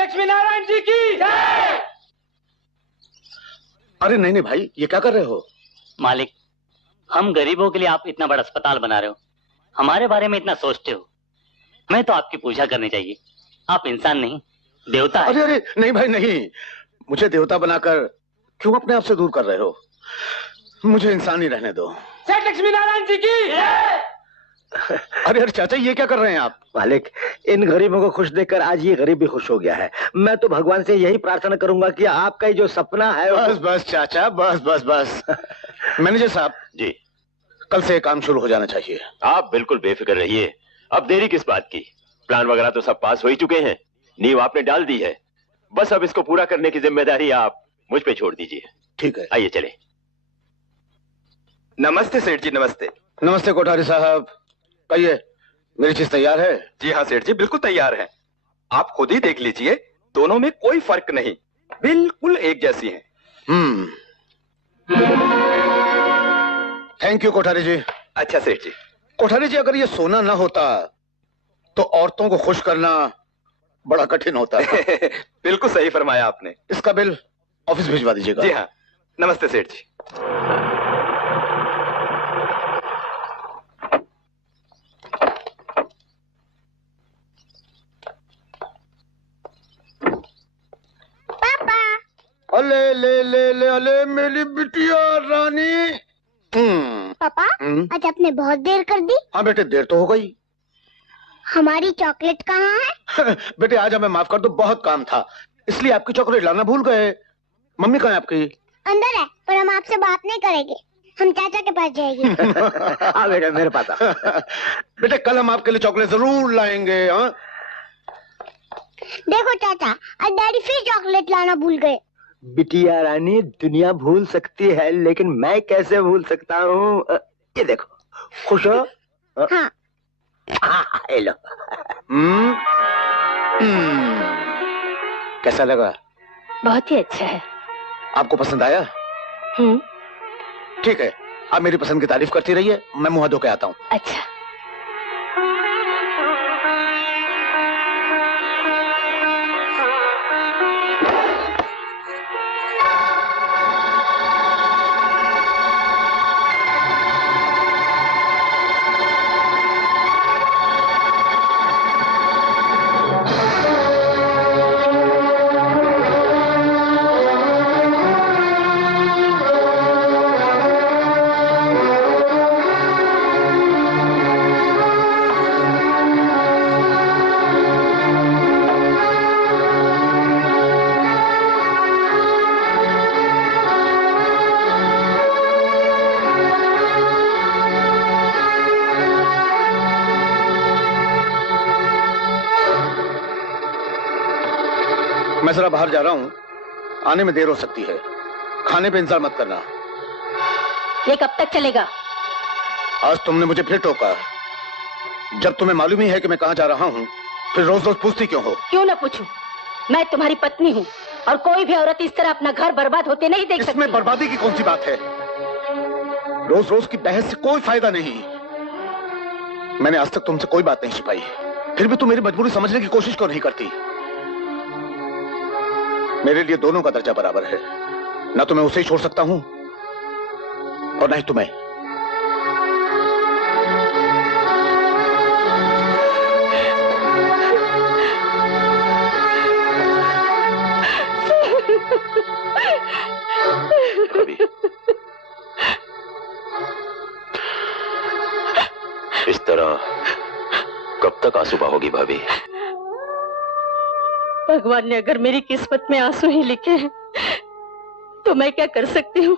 लक्ष्मी नारायण जी की जय। अरे नहीं नहीं भाई, ये क्या कर रहे हो? मालिक, हम गरीबों के लिए आप इतना बड़ा अस्पताल बना रहे हो, हमारे बारे में इतना सोचते हो, मैं तो आपकी पूजा करनी चाहिए। आप इंसान नहीं, देवता है। अरे अरे नहीं भाई नहीं, मुझे देवता बनाकर क्यों अपने आप से दूर कर रहे हो? मुझे इंसान ही रहने दो। सेठ लक्ष्मी नारायण जी की जय। अरे अरे चाचा, ये क्या कर रहे हैं आप? मालिक, इन गरीबों को खुश देखकर आज ये गरीब भी खुश हो गया है। मैं तो भगवान से यही प्रार्थना करूंगा कि आपका ये जो सपना है बस बस चाचा, बस बस बस। मैनेजर साहब जी, कल से काम शुरू हो जाना चाहिए। आप बिल्कुल बेफिक्र रहिए, अब देरी किस बात की। प्लान वगैरह तो सब पास हो ही चुके हैं, नींव आपने डाल दी है, बस अब इसको पूरा करने की जिम्मेदारी आप मुझ पे छोड़ दीजिए। ठीक है, आइए चले। नमस्ते सेठ जी, नमस्ते। नमस्ते कोठारी साहब, कहिए, मेरी चीज तैयार है? जी हाँ सेठ जी, बिल्कुल तैयार है। आप खुद ही देख लीजिए, दोनों में कोई फर्क नहीं, बिल्कुल एक जैसी हैं। थैंक यू कोठारी जी। अच्छा सेठ जी। कोठारी जी, अगर ये सोना ना होता तो औरतों को खुश करना बड़ा कठिन होता है। बिल्कुल सही फरमाया आपने। इसका बिल ऑफिस भिजवा दीजिएगा। जी हाँ, नमस्ते सेठ जी। अले ले ले ले, अले मेरी बिटिया रानी। पापा, आज आपने बहुत देर कर दी। हाँ बेटे, देर तो हो गई। हमारी चॉकलेट कहाँ है? बेटे आज हमें माफ कर दो, बहुत काम था, इसलिए आपकी चॉकलेट लाना भूल गए। मम्मी कहाँ है आपकी? अंदर है, पर हम आपसे बात नहीं करेंगे, हम चाचा के पास जाएंगे। हाँ बेटा, मेरे पास आ। बेटे कल हम आपके लिए चॉकलेट जरूर लाएंगे। हाँ देखो चाचा, आज डैडी फिर चॉकलेट लाना भूल गए। बिटिया रानी, दुनिया भूल सकती है लेकिन मैं कैसे भूल सकता हूँ। ये देखो, खुश हो? हाँ। हेलो। कैसा लगा? बहुत ही अच्छा है। आपको पसंद आया? ठीक है, आप मेरी पसंद की तारीफ करती रहिए, मैं मुंह धो के आता हूँ। अच्छा। मैं जरा बाहर जा रहा हूँ, आने में देर हो सकती है, खाने पे इंतजार मत करना। ये कब तक चलेगा? आज तुमने मुझे फिर टोका। जब तुम्हें मालूम ही है कि मैं कहाँ जा रहा हूँ, फिर रोज रोज पूछती क्यों हो? क्यों ना पूछूं? मैं तुम्हारी पत्नी हूँ और कोई भी औरत इस तरह अपना घर बर्बाद होते नहीं देख सकती। इसमें बर्बादी की कौन सी बात है? रोज रोज की बहस से कोई फायदा नहीं। मैंने आज तक तुमसे कोई बात नहीं छिपाई, फिर भी तुम मेरी मजबूरी समझने की कोशिश क्यों नहीं करती? मेरे लिए दोनों का दर्जा बराबर है, ना तो मैं उसे ही छोड़ सकता हूं और ना ही तुम्हें। इस तरह कब तक आंसू बहोगी भाभी? भगवान ने अगर मेरी किस्मत में आंसू ही लिखे हैं तो मैं क्या कर सकती हूँ?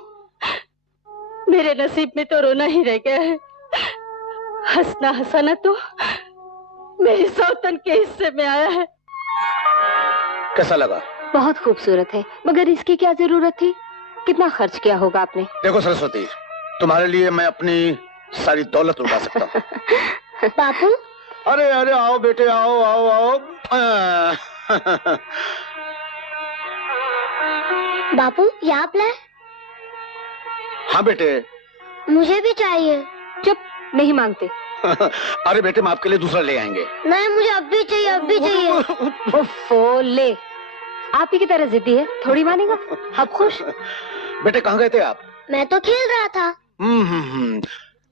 मेरे नसीब में तो रोना ही रह गया है। हंसना हंसाना तो मेरी सौतन के हिस्से में आया है। कैसा लगा? बहुत खूबसूरत है, मगर इसकी क्या जरूरत थी? कितना खर्च किया होगा आपने? देखो सरस्वती, तुम्हारे लिए मैं अपनी सारी दौलत लुटा सकता हूँ। बापू, अरे अरे आओ बेटे, आओ आओ आओ। बापू ये आप लाए? हाँ बेटे। मुझे भी चाहिए। चुप, नहीं मांगते। अरे बेटे, हम आपके लिए दूसरा ले आएंगे। नहीं, मुझे अब भी चाहिए, अब भी चाहिए। ओफो, ले आप ही की तरह जिद्दी है, थोड़ी मानेगा। अब खुश? बेटे कहाँ गए थे आप? मैं तो खेल रहा था।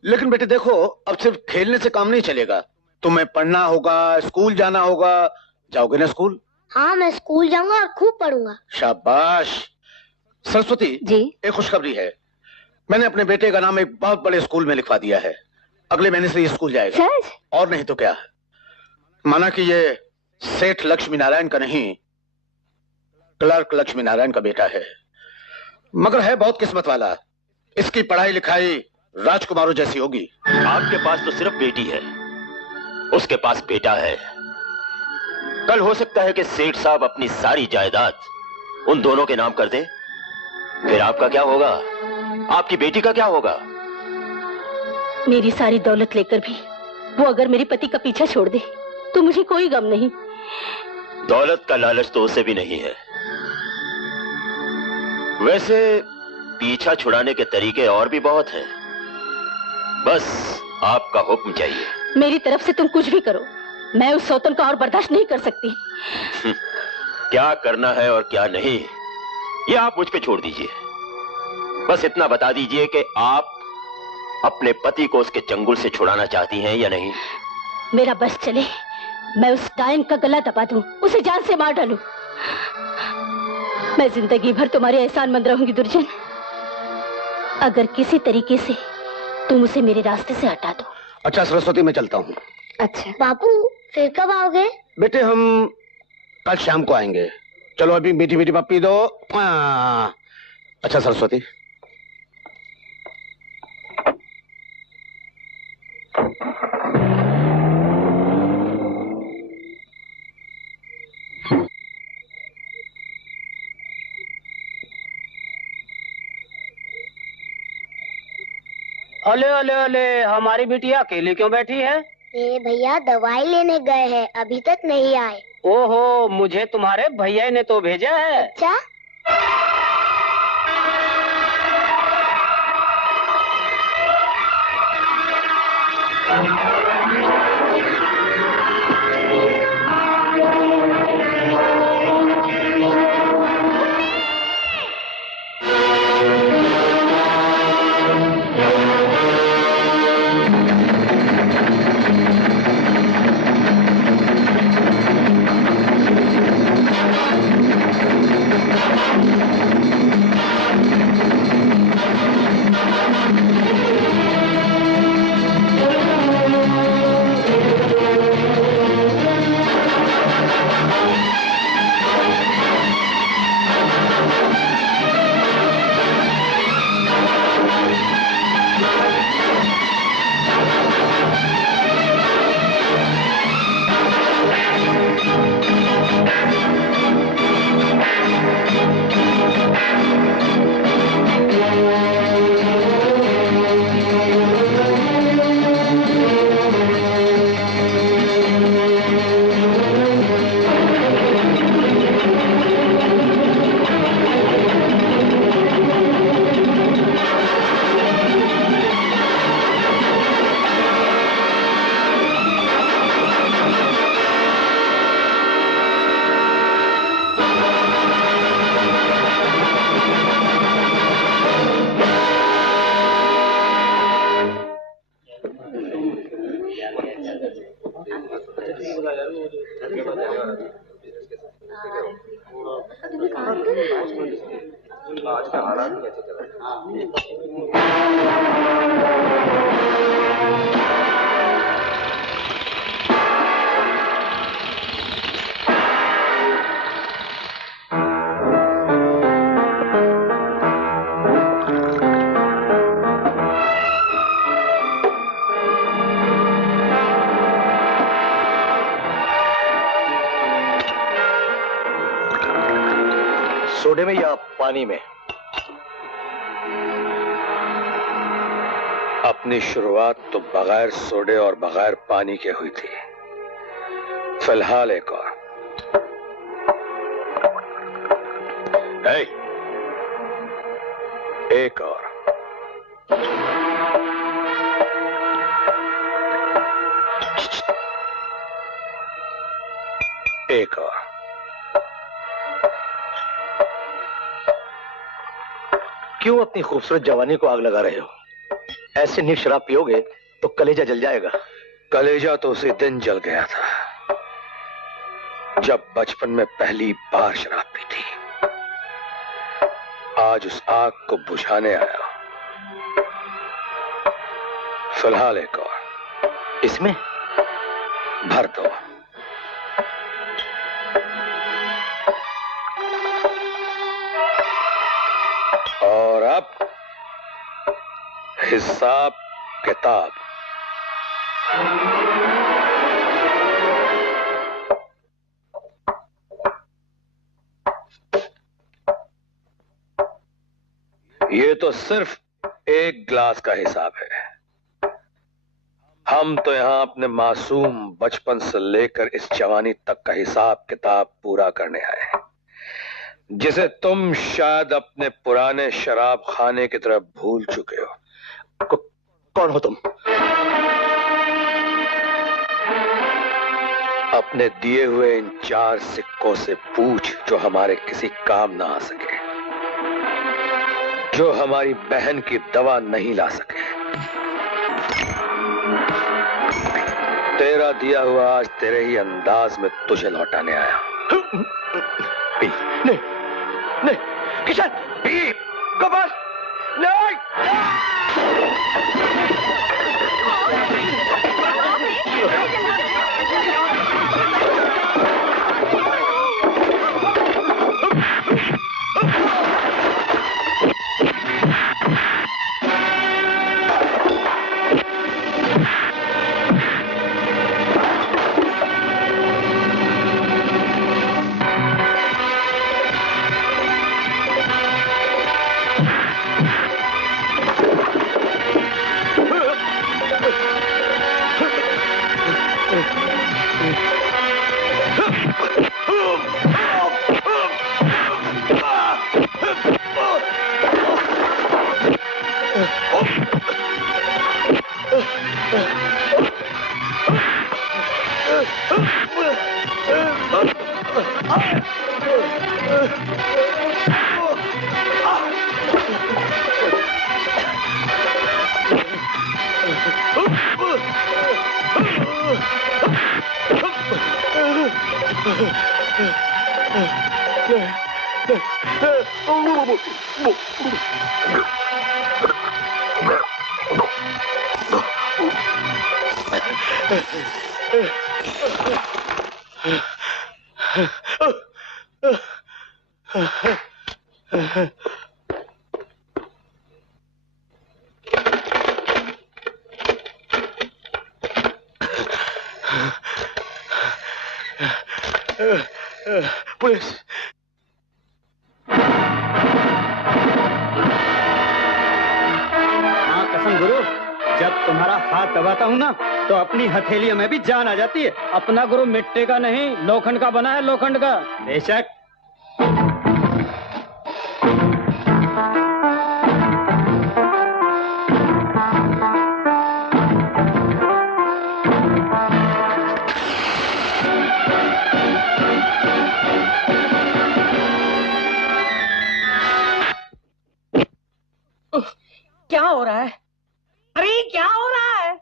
लेकिन बेटे देखो, अब सिर्फ खेलने से काम नहीं चलेगा, तुम्हें पढ़ना होगा, स्कूल जाना होगा। जाओगे ना स्कूल? हाँ, मैं स्कूल जाऊंगा और खूब पढ़ूंगा। शाबाश। सरस्वती जी। एक खुशखबरी है, मैंने अपने बेटे का नाम एक बहुत बड़े स्कूल में लिखवा दिया है। अगले महीने से ये स्कूल जाएगा। सच? और नहीं तो क्या। माना कि ये सेठ लक्ष्मी नारायण का नहीं, क्लर्क लक्ष्मी नारायण का बेटा है, मगर है बहुत किस्मत वाला। इसकी पढ़ाई लिखाई राजकुमारों जैसी होगी। आपके पास तो सिर्फ बेटी है, उसके पास बेटा है। कल हो सकता है कि सेठ साहब अपनी सारी जायदाद उन दोनों के नाम कर दे। फिर आपका क्या होगा? आपकी बेटी का क्या होगा? मेरी सारी दौलत लेकर भी वो अगर मेरे पति का पीछा छोड़ दे तो मुझे कोई गम नहीं। दौलत का लालच तो उसे भी नहीं है। वैसे पीछा छुड़ाने के तरीके और भी बहुत हैं। बस आपका हुक्म चाहिए। मेरी तरफ से तुम कुछ भी करो, मैं उस सौतन का और बर्दाश्त नहीं कर सकती। क्या करना है और क्या नहीं, ये आप मुझ पे छोड़ दीजिए। बस इतना बता दीजिए कि आप अपने पति को उसके चंगुल से छुड़ाना चाहती हैं या नहीं। मेरा बस चले, मैं उस डायन का गला दबा दूं, उसे जान से मार डालूं। मैं जिंदगी भर तुम्हारे एहसानमंद रहूंगी दुर्जन, अगर किसी तरीके से तुम उसे मेरे रास्ते से हटा दो। अच्छा सरस्वती, मैं चलता हूँ। अच्छा बापू, फिर कब आओगे? बेटे हम कल शाम को आएंगे। चलो अभी मीठी मीठी पप्पी दो। अच्छा सरस्वती। अले अले अले, हमारी बिटिया अकेली क्यों बैठी है? मेरे भैया दवाई लेने गए हैं, अभी तक नहीं आए। ओहो, मुझे तुम्हारे भैया ने तो भेजा है। अच्छा? सोडे में या पानी में? अपनी शुरुआत तो बगैर सोडे और बगैर पानी के हुई थी। फिलहाल एक और। है? एक और। एक और। क्यों अपनी खूबसूरत जवानी को आग लगा रहे हो? ऐसे नीच शराब पियोगे तो कलेजा जल जाएगा। कलेजा तो उसी दिन जल गया था जब बचपन में पहली बार शराब पी थी। आज उस आग को बुझाने आया हूं। फिलहाल एक और इसमें भर दो। और अब हिसाब किताब। ये तो सिर्फ एक गिलास का हिसाब है। हम तो यहां अपने मासूम बचपन से लेकर इस जवानी तक का हिसाब किताब पूरा करने आए हैं, जिसे तुम शायद अपने पुराने शराब खाने की तरफ भूल चुके हो। कौन हो तुम? अपने दिए हुए इन 4 सिक्कों से पूछ जो हमारे किसी काम ना आ सके, जो हमारी बहन की दवा नहीं ला सके। तेरा दिया हुआ आज तेरे ही अंदाज में तुझे लौटाने आया। नहीं नहीं किशन, गोपाल नहीं। पुलिस! हाँ कसम गुरु, जब तुम्हारा हाथ दबाता हूँ ना तो अपनी हथेलियों में भी जान आ जाती है। अपना गुरु मिट्टी का नहीं लोखंड का बना है, लोखंड का। बेशक। क्या हो रहा है? अरे क्या हो रहा है?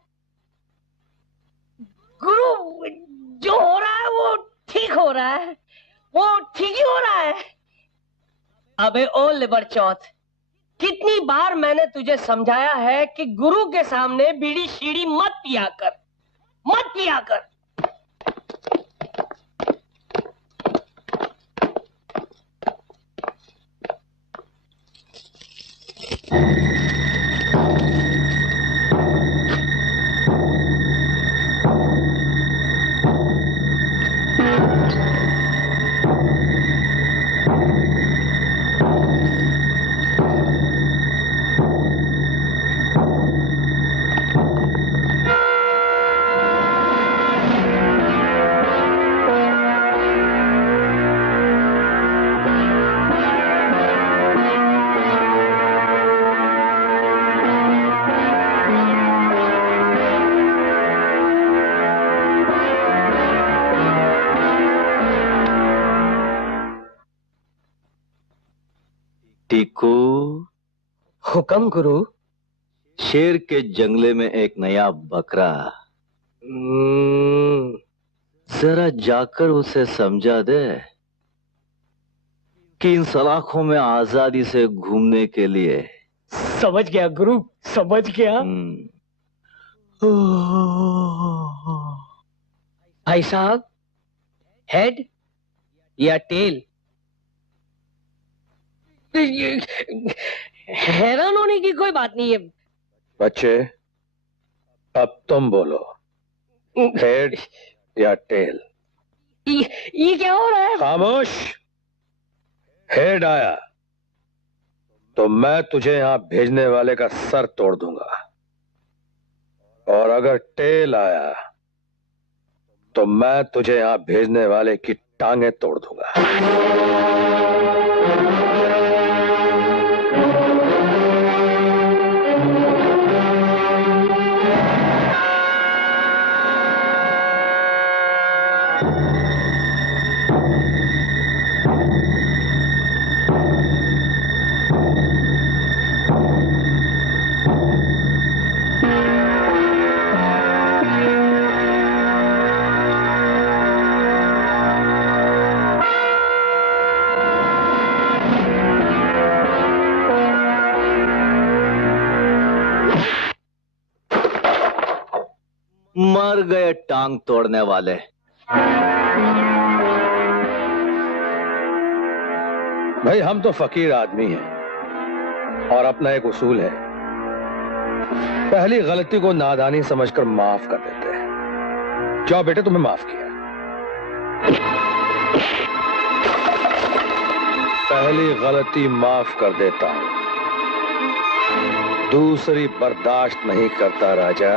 गुरु, जो हो रहा है वो ठीक हो रहा है, वो ठीक ही हो रहा है। अबे ओ लिबर चौथ, कितनी बार मैंने तुझे समझाया है कि गुरु के सामने बीड़ी शीड़ी मत पिया कर, मत पिया कर। हुक्म गुरु। शेर के जंगले में एक नया बकरा, जरा जाकर उसे समझा दे कि इन सलाखों में आजादी से घूमने के लिए। समझ गया गुरु, समझ गया। भाई साहब, हेड या टेल? हैरान होने की कोई बात नहीं है। बच्चे, अब तुम बोलो, हेड या टेल? ये क्या हो रहा है? खामोश। हेड आया तो मैं तुझे यहां भेजने वाले का सर तोड़ दूंगा, और अगर टेल आया तो मैं तुझे यहां भेजने वाले की टांगें तोड़ दूंगा। मर गए टांग तोड़ने वाले। भाई, हम तो फकीर आदमी हैं और अपना एक उसूल है, पहली गलती को नादानी समझकर माफ कर देते हैं। जाओ बेटे, तुम्हें माफ किया। पहली गलती माफ कर देता हूं, दूसरी बर्दाश्त नहीं करता राजा।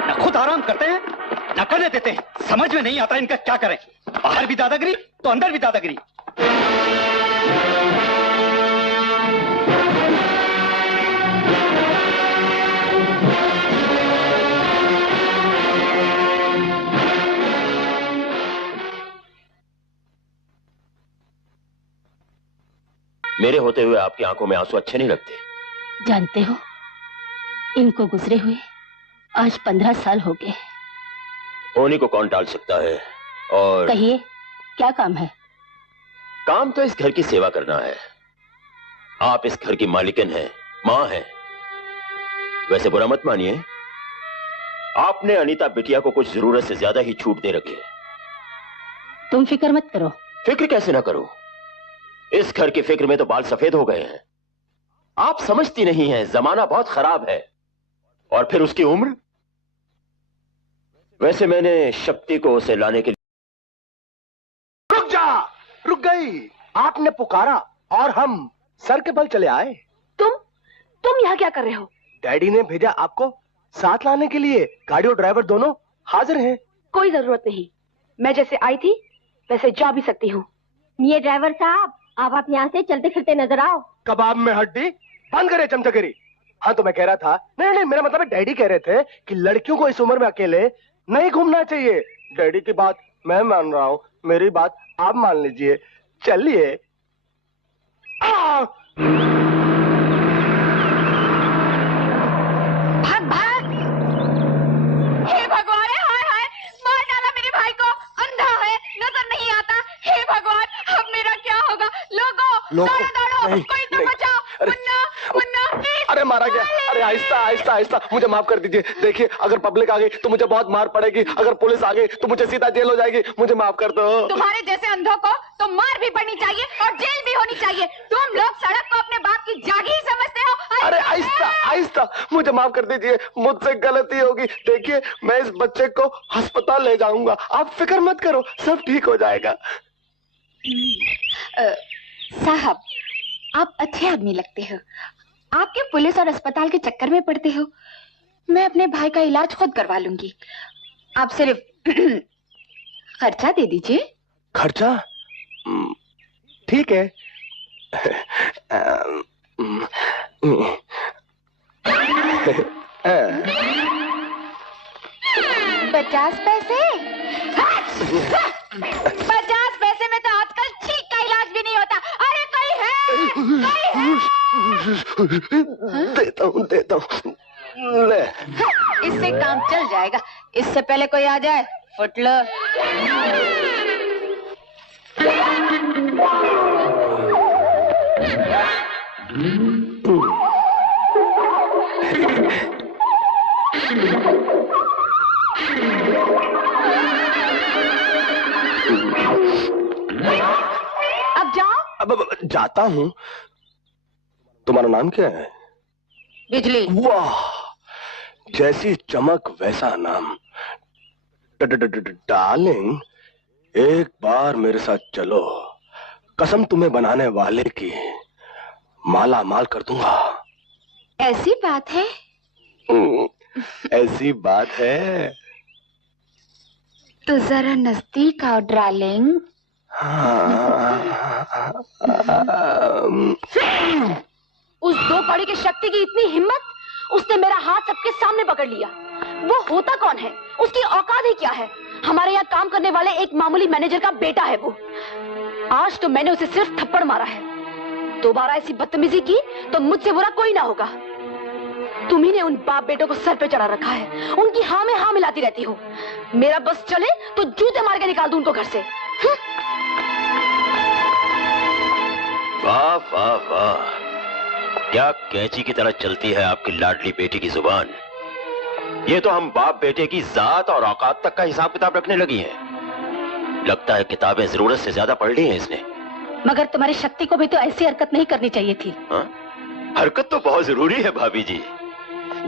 न खुद आराम करते हैं न करने देते हैं। समझ में नहीं आता इनका क्या करें। बाहर भी दादागिरी तो अंदर भी दादागिरी। मेरे होते हुए आपकी आंखों में आंसू अच्छे नहीं लगते। जानते हो, इनको गुजरे हुए आज 15 साल हो गए। होने को कौन टाल सकता है। और कहिए, क्या काम है? काम तो इस घर की सेवा करना है। आप इस घर की मालिकिन हैं, मां हैं। वैसे बुरा मत मानिए, आपने अनीता बिटिया को कुछ जरूरत से ज्यादा ही छूट दे रखी है। तुम फिक्र मत करो। फिक्र कैसे ना करो, इस घर की फिक्र में तो बाल सफेद हो गए हैं। आप समझती नहीं हैं, जमाना बहुत खराब है। और फिर उसकी उम्र। वैसे मैंने शक्ति को उसे लाने के लिए। रुक जा, रुक गई। आपने पुकारा और हम सर के बल चले आए। तुम यहाँ क्या कर रहे हो? डैडी ने भेजा आपको साथ लाने के लिए। गाड़ी और ड्राइवर दोनों हाजिर हैं। कोई जरूरत नहीं, मैं जैसे आई थी वैसे जा भी सकती हूँ। ये ड्राइवर साहब, आप यहाँ से चलते फिरते नजर आओ। कबाब में हड्डी, बंद करे चमचगिरी। हाँ, तो मैं कह रहा था, नहीं मेरा मतलब है, डैडी कह रहे थे कि लड़कियों को इस उम्र में अकेले नहीं घूमना चाहिए। डैडी की बात मैं मान रहा हूँ, मेरी बात आप मान लीजिए। चलिए। भाग भाग। हे भगवान, हाय हाय, मार डाला मेरे भाई को। अंधा है, नजर नहीं आता। हे भगवान, अब मेरा क्या होगा? लोगों, दौड़ो दौड़ो, कोई तो बचाओ। मुन्ना, मुन्ना, अरे मारा गया। अरे आहिस्ता आहिस्ता आहिस्ता, मुझे माफ कर दीजिए। देखिए अगर पब्लिक आ गई तो मुझे बहुत मार पड़ेगी, अगर पुलिस आ गई तो मुझे सीधा जेल हो जाएगी। मुझे माफ कर दो। तुम्हारे जैसे अंधों को तो मार भी पड़नी चाहिए और जेल भी होनी चाहिए। तुम लोग सड़क को अपने बाप की जागीर समझते हो। अरे आहिस्ता आहिस्ता, मुझे माफ कर दीजिए, मुझसे गलती होगी। देखिए मैं इस बच्चे को अस्पताल ले जाऊंगा, आप फिक्र मत करो, सब ठीक हो जाएगा। साहब आप अच्छे आदमी लगते हो, आपके पुलिस और अस्पताल के चक्कर में पड़ते हो। मैं अपने भाई का इलाज खुद करवा लूंगी, आप सिर्फ खर्चा दे दीजिए। खर्चा? ठीक है। 50 पैसे? 50 पैसे में तो आजकल छींक का इलाज भी नहीं होता। अरे कोई है? देता हूँ ले। इससे काम चल जाएगा, इससे पहले कोई आ जाए फुट लो। अब जाओ। अब जाता हूँ। तुम्हारा नाम क्या है? बिजली। वाह, जैसी चमक वैसा नाम। डार्लिंग, एक बार मेरे साथ चलो, कसम तुम्हें बनाने वाले की माला माल कर दूंगा। ऐसी बात है? ऐसी बात है। तो जरा नजदीक आओ डार्लिंग। उस दो कौड़ी की शक्ति की इतनी हिम्मत, उसने मेरा हाथ सबके सामने पकड़ लिया। वो होता कौन है? उसकी औकात ही क्या है? हमारे यहाँ काम करने वाले एक मामूली मैनेजर का बेटा है वो। आज तो मैंने उसे सिर्फ थप्पड़ मारा है, दोबारा ऐसी बदतमीजी की तो मुझसे बुरा कोई ना होगा। तुम्ही ने उन बाप बेटों को सर पे चढ़ा रखा है, उनकी हाँ में हाँ मिलाती रहती हो। मेरा बस चले तो जूते मार के निकाल दूं उनको घर से। वाह वाह वाह, क्या कैंची की तरह चलती है आपकी लाडली बेटी की जुबान। ये तो हम बाप बेटे की जात और औकात तक का हिसाब किताब रखने लगी हैं। लगता है किताबें जरूरत से ज्यादा पढ़ ली हैं इसने। मगर तुम्हारी शक्ति को भी तो ऐसी हरकत नहीं करनी चाहिए थी। हा? हरकत तो बहुत जरूरी है भाभी जी।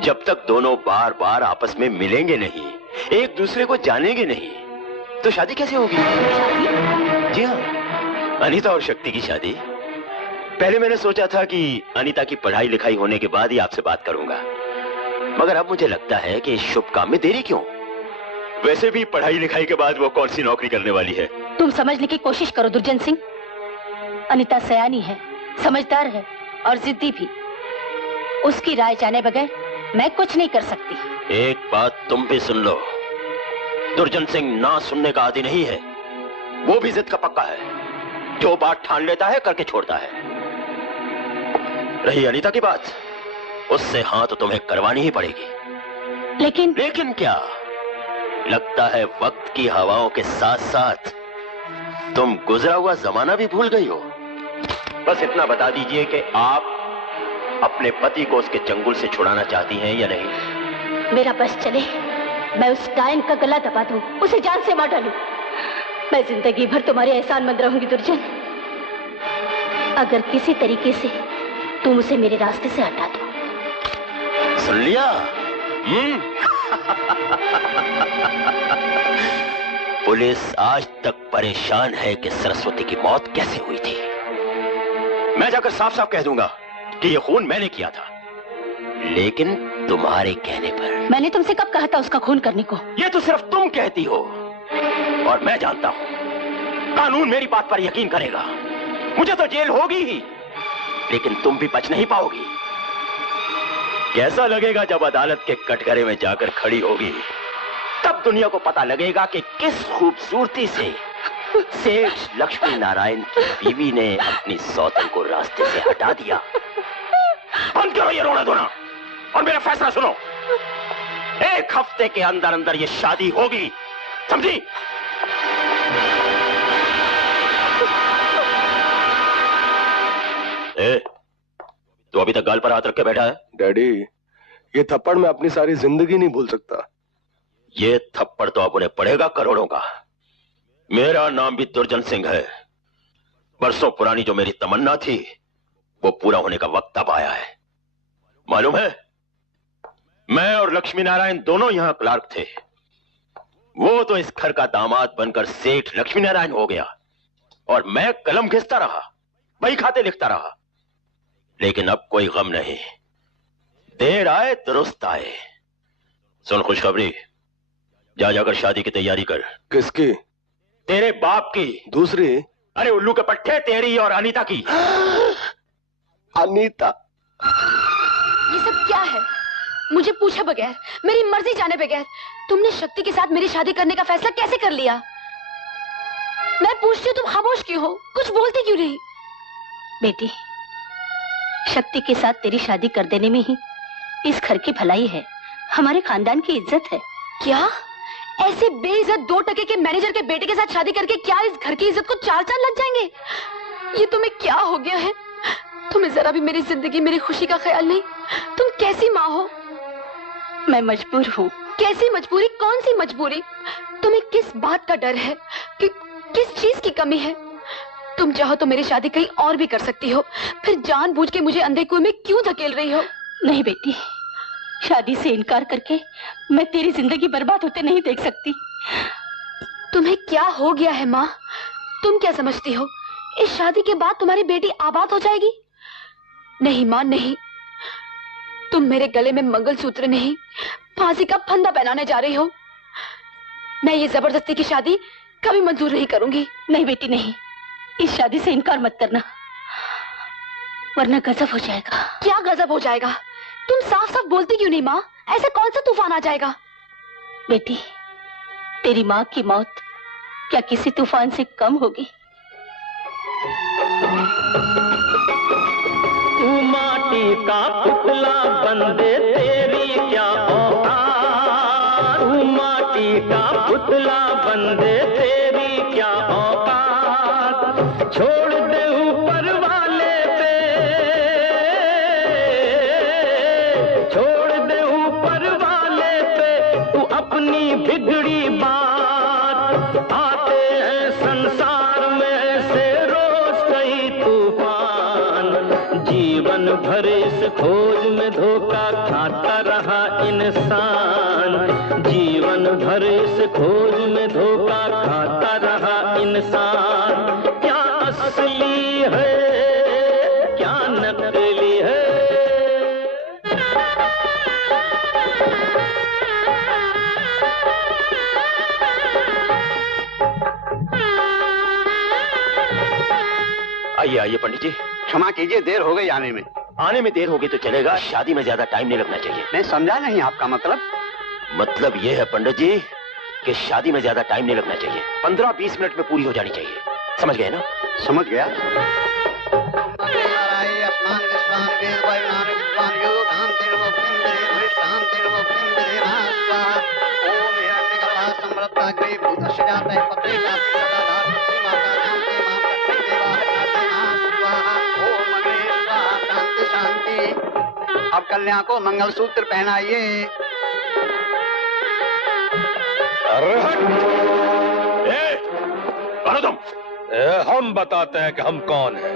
जब तक दोनों बार बार आपस में मिलेंगे नहीं, एक दूसरे को जानेंगे नहीं, तो शादी कैसे होगी? जी हाँ, अनीता और शक्ति की शादी। पहले मैंने सोचा था कि अनीता की पढ़ाई लिखाई होने के बाद ही आपसे बात करूंगा, मगर अब मुझे लगता है कि इस शुभ काम में देरी क्यों? वैसे भी पढ़ाई लिखाई के बाद वो कौन सी नौकरी करने वाली है? तुम समझने की कोशिश करो दुर्जन सिंह। अनीता सयानी है, समझदार है और जिद्दी भी। उसकी राय जाने बगैर मैं कुछ नहीं कर सकती। एक बात तुम भी सुन लो, दुर्जन सिंह ना सुनने का आदी नहीं है। वो भी जिद का पक्का है, जो बात ठान लेता है करके छोड़ता है। रही अनीता की बात, उससे हाँ तो तुम्हें करवानी ही पड़ेगी। लेकिन क्या? लगता है वक्त की हवाओं के साथ साथ तुम गुजरा हुआ जमाना भी भूल गई हो। बस इतना बता दीजिए कि आप अपने पति को उसके चंगुल से छुड़ाना चाहती हैं या नहीं? मेरा बस चले, मैं उस डायन का गला दबा दूं, उसे जान से मार डालूं। मैं जिंदगी भर तुम्हारी एहसानमंद रहूंगी दुर्जन, अगर किसी तरीके से तुम उसे मेरे रास्ते से हटा दो। सुन लिया? पुलिस आज तक परेशान है कि सरस्वती की मौत कैसे हुई थी। मैं जाकर साफ साफ कह दूंगा कि ये खून मैंने किया था, लेकिन तुम्हारे कहने पर। मैंने तुमसे कब कहा था उसका खून करने को? ये तो सिर्फ तुम कहती हो, और मैं जानता हूं कानून मेरी बात पर यकीन करेगा। मुझे तो जेल होगी ही, लेकिन तुम भी बच नहीं पाओगी। कैसा लगेगा जब अदालत के कटघरे में जाकर खड़ी होगी, तब दुनिया को पता लगेगा कि किस खूबसूरती से सेठ लक्ष्मी नारायण की बीवी ने अपनी सौतन को रास्ते से हटा दिया। बंद करो ये रोना धोना और मेरा फैसला सुनो। 1 हफ्ते के अंदर अंदर ये शादी होगी, समझी? तो अभी तक गाल पर हाथ रख के बैठा है। डैडी, ये थप्पड़ मैं अपनी सारी जिंदगी नहीं भूल सकता। ये थप्पड़ तो अब उन्हें पड़ेगा करोड़ों का। मेरा नाम भी दुर्जन सिंह है। बरसों पुरानी जो मेरी तमन्ना थी वो पूरा होने का वक्त अब आया है। मालूम है, मैं और लक्ष्मी नारायण दोनों यहां क्लार्क थे। वो तो इस घर का दामाद बनकर सेठ लक्ष्मी नारायण हो गया और मैं कलम घिसता रहा, बही खाते लिखता रहा। लेकिन अब कोई गम नहीं, देर आए दुरुस्त आए। सुन खुशखबरी, जा जाकर शादी की तैयारी कर। किसकी? तेरे बाप की। दूसरी? अरे उल्लू के पट्टे, तेरी और अनीता की। अनीता? ये सब क्या है? मुझे पूछे बगैर, मेरी मर्जी जाने बगैर तुमने शक्ति के साथ मेरी शादी करने का फैसला कैसे कर लिया? मैं पूछती हूँ, तुम खामोश क्यों हो? कुछ बोलती क्यों नहीं? बेटी, शक्ति के साथ तेरी शादी कर देने में ही इस घर की भलाई है, हमारे खानदान की इज्जत है। क्या? ऐसे बेइज्जत 2 टके के मैनेजर के बेटे के साथ शादी करके क्या इस घर की इज्जत को 4 चांद लग जाएंगे? ये तुम्हें क्या हो गया है? तुम्हें जरा भी मेरी जिंदगी, मेरी खुशी का ख्याल नहीं? तुम कैसी माँ हो? मैं मजबूर हूँ। कैसी मजबूरी? कौन सी मजबूरी? तुम्हें किस बात का डर है? किस चीज की कमी है? तुम चाहो तो मेरी शादी कहीं और भी कर सकती हो, फिर जानबूझ के मुझे अंधे कुएं में क्यों धकेल रही हो? नहीं बेटी, शादी से इनकार करके मैं तेरी जिंदगी बर्बाद होते नहीं देख सकती। तुम्हें क्या हो गया है माँ? तुम क्या समझती हो इस शादी के बाद तुम्हारी बेटी आबाद हो जाएगी? नहीं माँ, नहीं। तुम मेरे गले में मंगलसूत्र नहीं, फांसी का फंदा पहनाने जा रही हो। मैं ये जबरदस्ती की शादी कभी मंजूर नहीं करूंगी। नहीं बेटी, नहीं, इस शादी से इनकार मत करना, वरना गजब हो जाएगा। क्या गजब हो जाएगा? तुम साफ साफ बोलती क्यों नहीं माँ? ऐसा कौन सा तूफान आ जाएगा? बेटी, तेरी माँ की मौत क्या किसी तूफान से कम होगी? तू माटी का पुतला बंदे, तेरी क्या औकात? तू माटी का पुतला बंदे, तेरी क्या औकात? छोड़ दे ऊपर वाले पे, छोड़ दे ऊपर वाले पे तू अपनी बिगड़ी बात। आते हैं संसार में ऐसे रोज कई तूफान, जीवन भर इस खोज में धोखा खाता रहा इंसान। जीवन भर इस खोज में धोखा खाता रहा इंसान। क्या असली है, क्या नकली है? आइए आइए पंडित जी। क्षमा कीजिए, देर हो गई आने में। आने में देर होगी तो चलेगा, शादी में ज्यादा टाइम नहीं लगना चाहिए। मैं समझा नहीं आपका मतलब। मतलब ये है पंडित जी कि शादी में ज्यादा टाइम नहीं लगना चाहिए, 15-20 मिनट में पूरी हो जानी चाहिए। समझ गए ना? समझ गया। अब कन्या को मंगलसूत्र पहनाइए। कौन हो तुम? हम बताते हैं कि हम कौन हैं।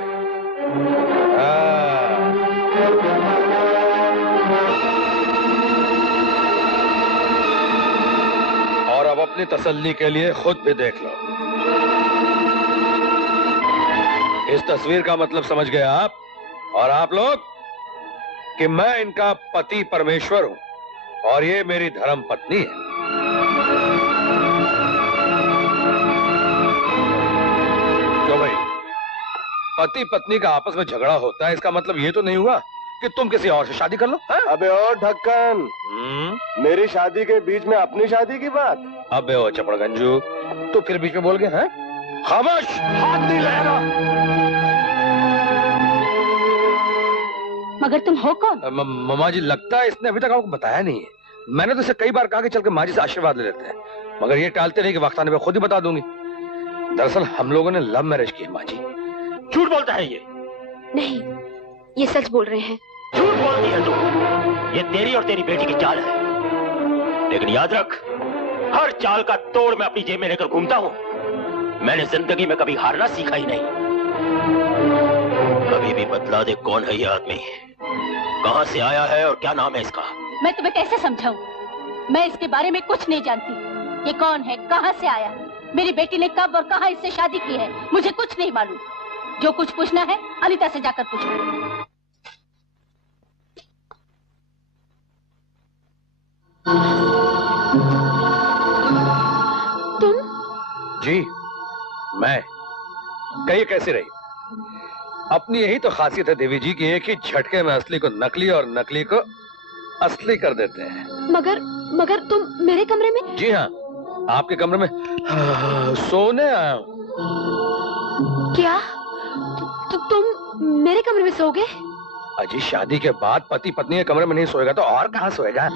और अब अपनी तसल्ली के लिए खुद भी देख लो। इस तस्वीर का मतलब समझ गए आप और आप लोग कि मैं इनका पति परमेश्वर हूं और ये मेरी धर्म पत्नी है। क्यों भाई, पति पत्नी का आपस में झगड़ा होता है, इसका मतलब ये तो नहीं हुआ कि तुम किसी और से शादी कर लो? अबे ओ ढक्कन, मेरी शादी के बीच में अपनी शादी की बात? अबे ओ चपड़गंजू, तू फिर बीच में बोल गया है? खामोश, हाथ नहीं लगेगा। मगर तुम हो कौन? मामा जी, लगता है इसने अभी तक आपको बताया नहीं है। मैंने तो इसे कई बार कहा कि चल के माँ जी से आशीर्वाद ले लेते हैं, मगर ये टालते नहीं कि वक्त आने पे खुद ही बता दूंगी। दरअसल हम लोगों ने लव मैरिज की है माँ जी। झूठ बोलता है ये। नहीं, ये सच बोल रहे हैं। झूठ बोलती है तू। ये तेरी और तेरी बेटी की चाल है, लेकिन याद रख, हर चाल का तोड़ मैं अपनी जेब में लेकर घूमता हूं। मैंने जिंदगी में कभी हारना सीखा ही नहीं। कभी भी बतला दे कौन है ये आदमी, कहां से आया है और क्या नाम है इसका। मैं तुम्हें कैसे समझाऊं? मैं इसके बारे में कुछ नहीं जानती। ये कौन है, कहां से आया, मेरी बेटी ने कब और कहां इससे शादी की है, मुझे कुछ नहीं मालूम। जो कुछ पूछना है अनीता से जाकर पूछो। तुम? जी मैं। कहिए कैसी रही? अपनी यही तो खासियत है देवी जी की एक ही झटके में असली को नकली और नकली को असली कर देते हैं। मगर तुम मेरे कमरे में? जी हाँ, आपके कमरे में सोने आया हूँ। क्या तुम मेरे कमरे में सोओगे? अजी शादी के बाद पति पत्नी के कमरे में नहीं सोएगा तो और कहाँ सोएगा?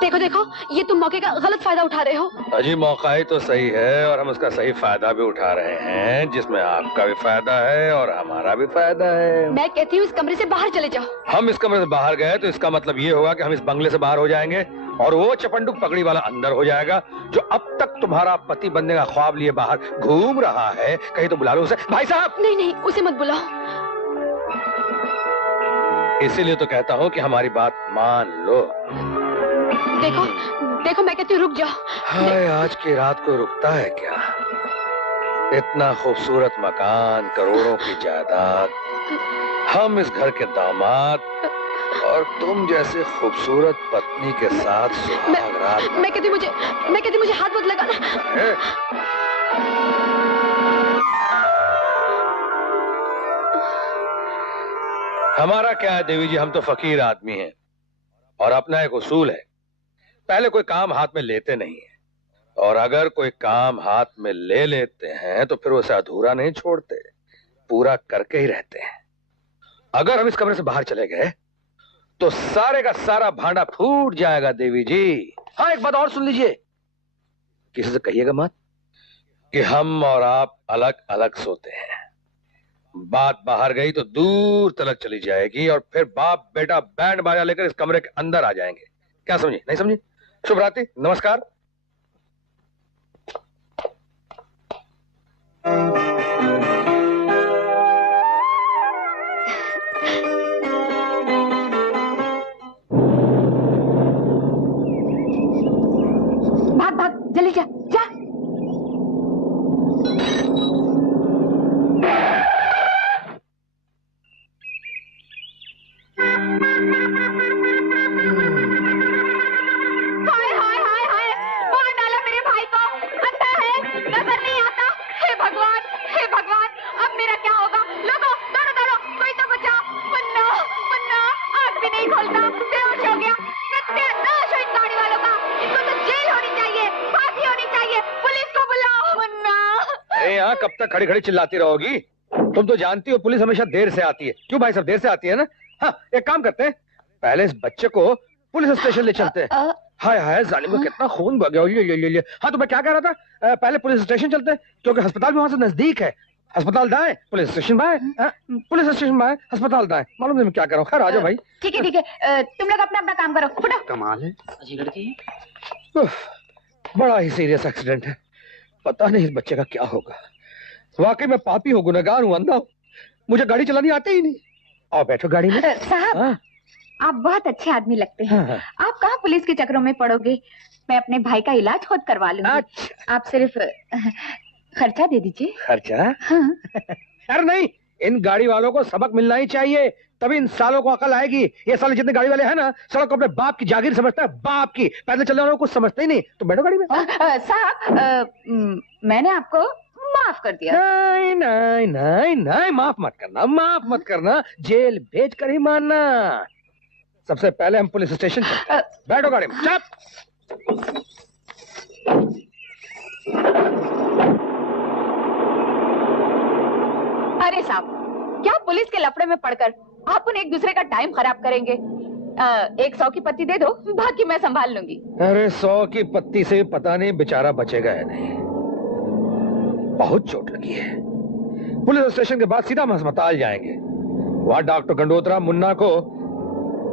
देखो देखो, ये तुम मौके का गलत फायदा उठा रहे हो। अजी मौका ही तो सही है और हम उसका सही फायदा भी उठा रहे हैं, जिसमें आपका भी फायदा है और हमारा भी फायदा है। मैं कहती हूँ इस कमरे से बाहर चले जाओ। हम इस कमरे से बाहर गए तो इसका मतलब ये होगा कि हम इस बंगले से बाहर हो जाएंगे और वो चपंडुक पगड़ी वाला अंदर हो जाएगा, जो अब तक तुम्हारा पति बनने का ख्वाब लिए बाहर घूम रहा है। कहीं तो बुला लो उसे। भाई साहब! नहीं नहीं, उसे मत बुलाओ। इसीलिए तो कहता हूँ कि हमारी बात मान लो। देखो देखो, मैं कहती हूँ रुक जाओ। हाय, आज की रात को रुकता है क्या? इतना खूबसूरत मकान, करोड़ों की जायदाद, हम इस घर के दामाद और तुम जैसे खूबसूरत पत्नी के साथ सुहाग रात। मैं कहती मुझे हाथ मत लगाना। हमारा क्या है देवी जी, हम तो फकीर आदमी हैं और अपना एक उसूल है, पहले कोई काम हाथ में लेते नहीं है, और अगर कोई काम हाथ में ले लेते हैं तो फिर उसे अधूरा नहीं छोड़ते, पूरा करके ही रहते हैं। अगर हम इस कमरे से बाहर चले गए तो सारे का सारा भांडा फूट जाएगा देवी जी। हाँ, एक बात और सुन लीजिए, किसी से कहिएगा मत कि हम और आप अलग अलग सोते हैं। बात बाहर गई तो दूर तलक चली जाएगी और फिर बाप बेटा बैंड बाजा लेकर इस कमरे के अंदर आ जाएंगे। क्या समझे? नहीं समझे? शुभ रात्रि, नमस्कार। भाग भाग, जल्दी जा जा। कब तक खड़ी खड़ी चिल्लाती रहोगी? तुम तो जानती हो पुलिस हमेशा देर से आती है। क्यों भाई, सब देर से आती है ना? हाँ, एक काम करते हैं, पहले इस बच्चे को पुलिस स्टेशन ले चलते हैं। हाय हाय, जालिम को कितना खून बह गया। हाँ, तो मैं क्या कह रहा था, पहले पुलिस स्टेशन चलते हैं क्योंकि अस्पताल भी वहां से नजदीक है। अस्पताल दाएं, पुलिस स्टेशन बाएं, पुलिस स्टेशन बाएं, अस्पताल दाएं। मालूम नहीं मैं क्या कर रहा हूँ। खैर आ जाओ भाई। ठीक है, तुम लोग अपना अपना काम करो। फुटो। कमाल है, बड़ा ही सीरियस एक्सीडेंट है, पता नहीं इस बच्चे का क्या होगा। वाकई मैं पापी हूँ, गुनहगार हूँ, अंधा हूँ, मुझे गाड़ी चलानी आती ही नहीं। आओ बैठो गाड़ी में। साहब, आप बहुत अच्छे आदमी लगते हैं। आप कहाँ पुलिस के चक्रों में पड़ोगे? मैं अपने भाई का इलाज खुद करवा लूंगी। आप सिर्फ खर्चा दे दीजिए। खर्चा? अरे नहीं, इन गाड़ी वालों को सबक मिलना ही चाहिए, तभी इन सालों को अकल आएगी। ये साले जितने गाड़ी वाले हैं ना, सड़क को अपने बाप की जागीर समझता है, बाप की। पैदल चलने वालों को कुछ समझते ही नहीं। तो बैठो गाड़ी में। साहब, मैंने आपको माफ कर दिया। नहीं नहीं नहीं नहीं, माफ मत करना, माफ मत करना, जेल भेज कर ही मानना। सबसे पहले हम पुलिस स्टेशन चलते। बैठो गाड़ी में। चप। अरे साहब, क्या पुलिस के लफड़े में पड़कर आप उन्हें एक दूसरे का टाइम खराब करेंगे? 100 की पत्ती दे दो, बाकी मैं संभाल लूंगी। अरे 100 की पत्ती से पता नहीं बेचारा बचेगा या नहीं, बहुत चोट लगी है। पुलिस स्टेशन के बाद सीधा हम अस्पताल जाएंगे। वह डॉक्टर गंडोत्रा मुन्ना को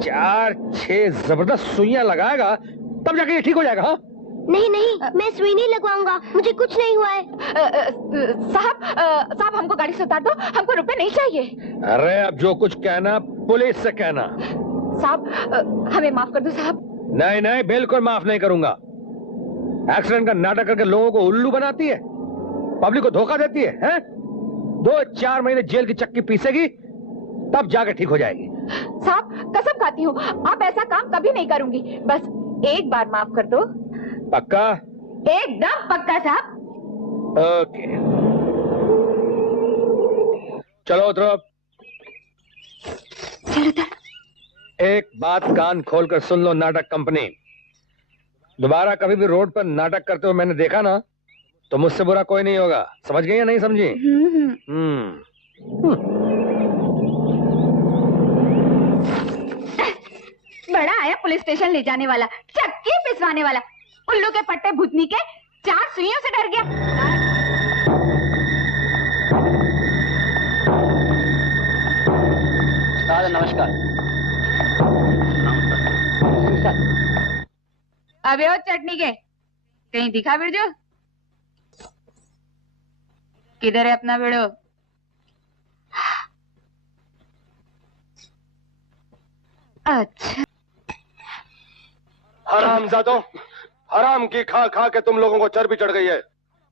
4-6 जबरदस्त सुइयां लगाएगा, तब जाके ये ठीक हो जाएगा। हाँ नहीं नहीं, मैं सुई नहीं लगवाऊंगा, मुझे कुछ नहीं हुआ है। साहब हमको गाड़ी से उतार दो, हमको रुपए नहीं चाहिए। अरे अब जो कुछ कहना पुलिस से कहना। साहब हमें माफ कर दो साहब। नहीं नहीं, बिल्कुल माफ नहीं करूंगा। एक्सीडेंट का नाटक करके लोगों को उल्लू बनाती है, पब्लिक को धोखा देती है, हैं? 2-4 महीने जेल की चक्की पीसेगी, तब जाके ठीक हो जाएगी। साहब कसम खाती हूँ, अब ऐसा काम कभी नहीं करूंगी। बस एक बार माफ कर दो। पक्का? एकदम पक्का साहब। ओके, चलो उतरो। एक बात कान खोलकर सुन लो नाटक कंपनी, दोबारा कभी भी रोड पर नाटक करते हुए मैंने देखा ना, तो मुझसे बुरा कोई नहीं होगा। समझ गई या नहीं समझी? बड़ा आया पुलिस स्टेशन ले जाने वाला, चक्की पिसवाने वाला, उल्लू के पट्टे भूतनी के 4 सुइयों से डर गया। नमस्कार। अबे हो चटनी के, कहीं दिखा बिरजो? किधर है अपना बिड़ो? अच्छा। हरामजादों, हराम की खा खा के तुम लोगों को चर्बी चढ़ गई है।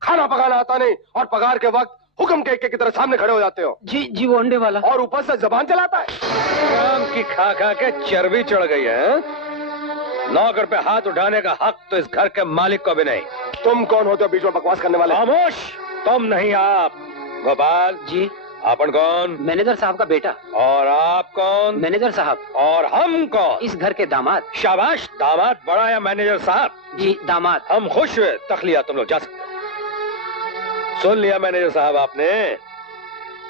खाना पकाना आता नहीं और पगार के वक्त हुक्म के की तरह सामने खड़े हो जाते हो। जी वो अंडे वाला। और ऊपर से जबान चलाता है। हराम की खा खा के चर्बी चढ़ गई है। नौकर पे हाथ उठाने का हक तो इस घर के मालिक को भी नहीं। तुम कौन होते हो बीच में बकवास करने वाले? खामोश, तुम नहीं आप। गोपाल जी। आपन कौन? मैनेजर साहब का बेटा। और आप कौन? मैनेजर साहब। और हम कौन? इस घर के दामाद। शाबाश, दामाद बड़ा या मैनेजर साहब? जी दामाद। हम खुश हुए, तखलिया तुम लोग जा सकते हो। सुन लिया मैनेजर साहब आपने,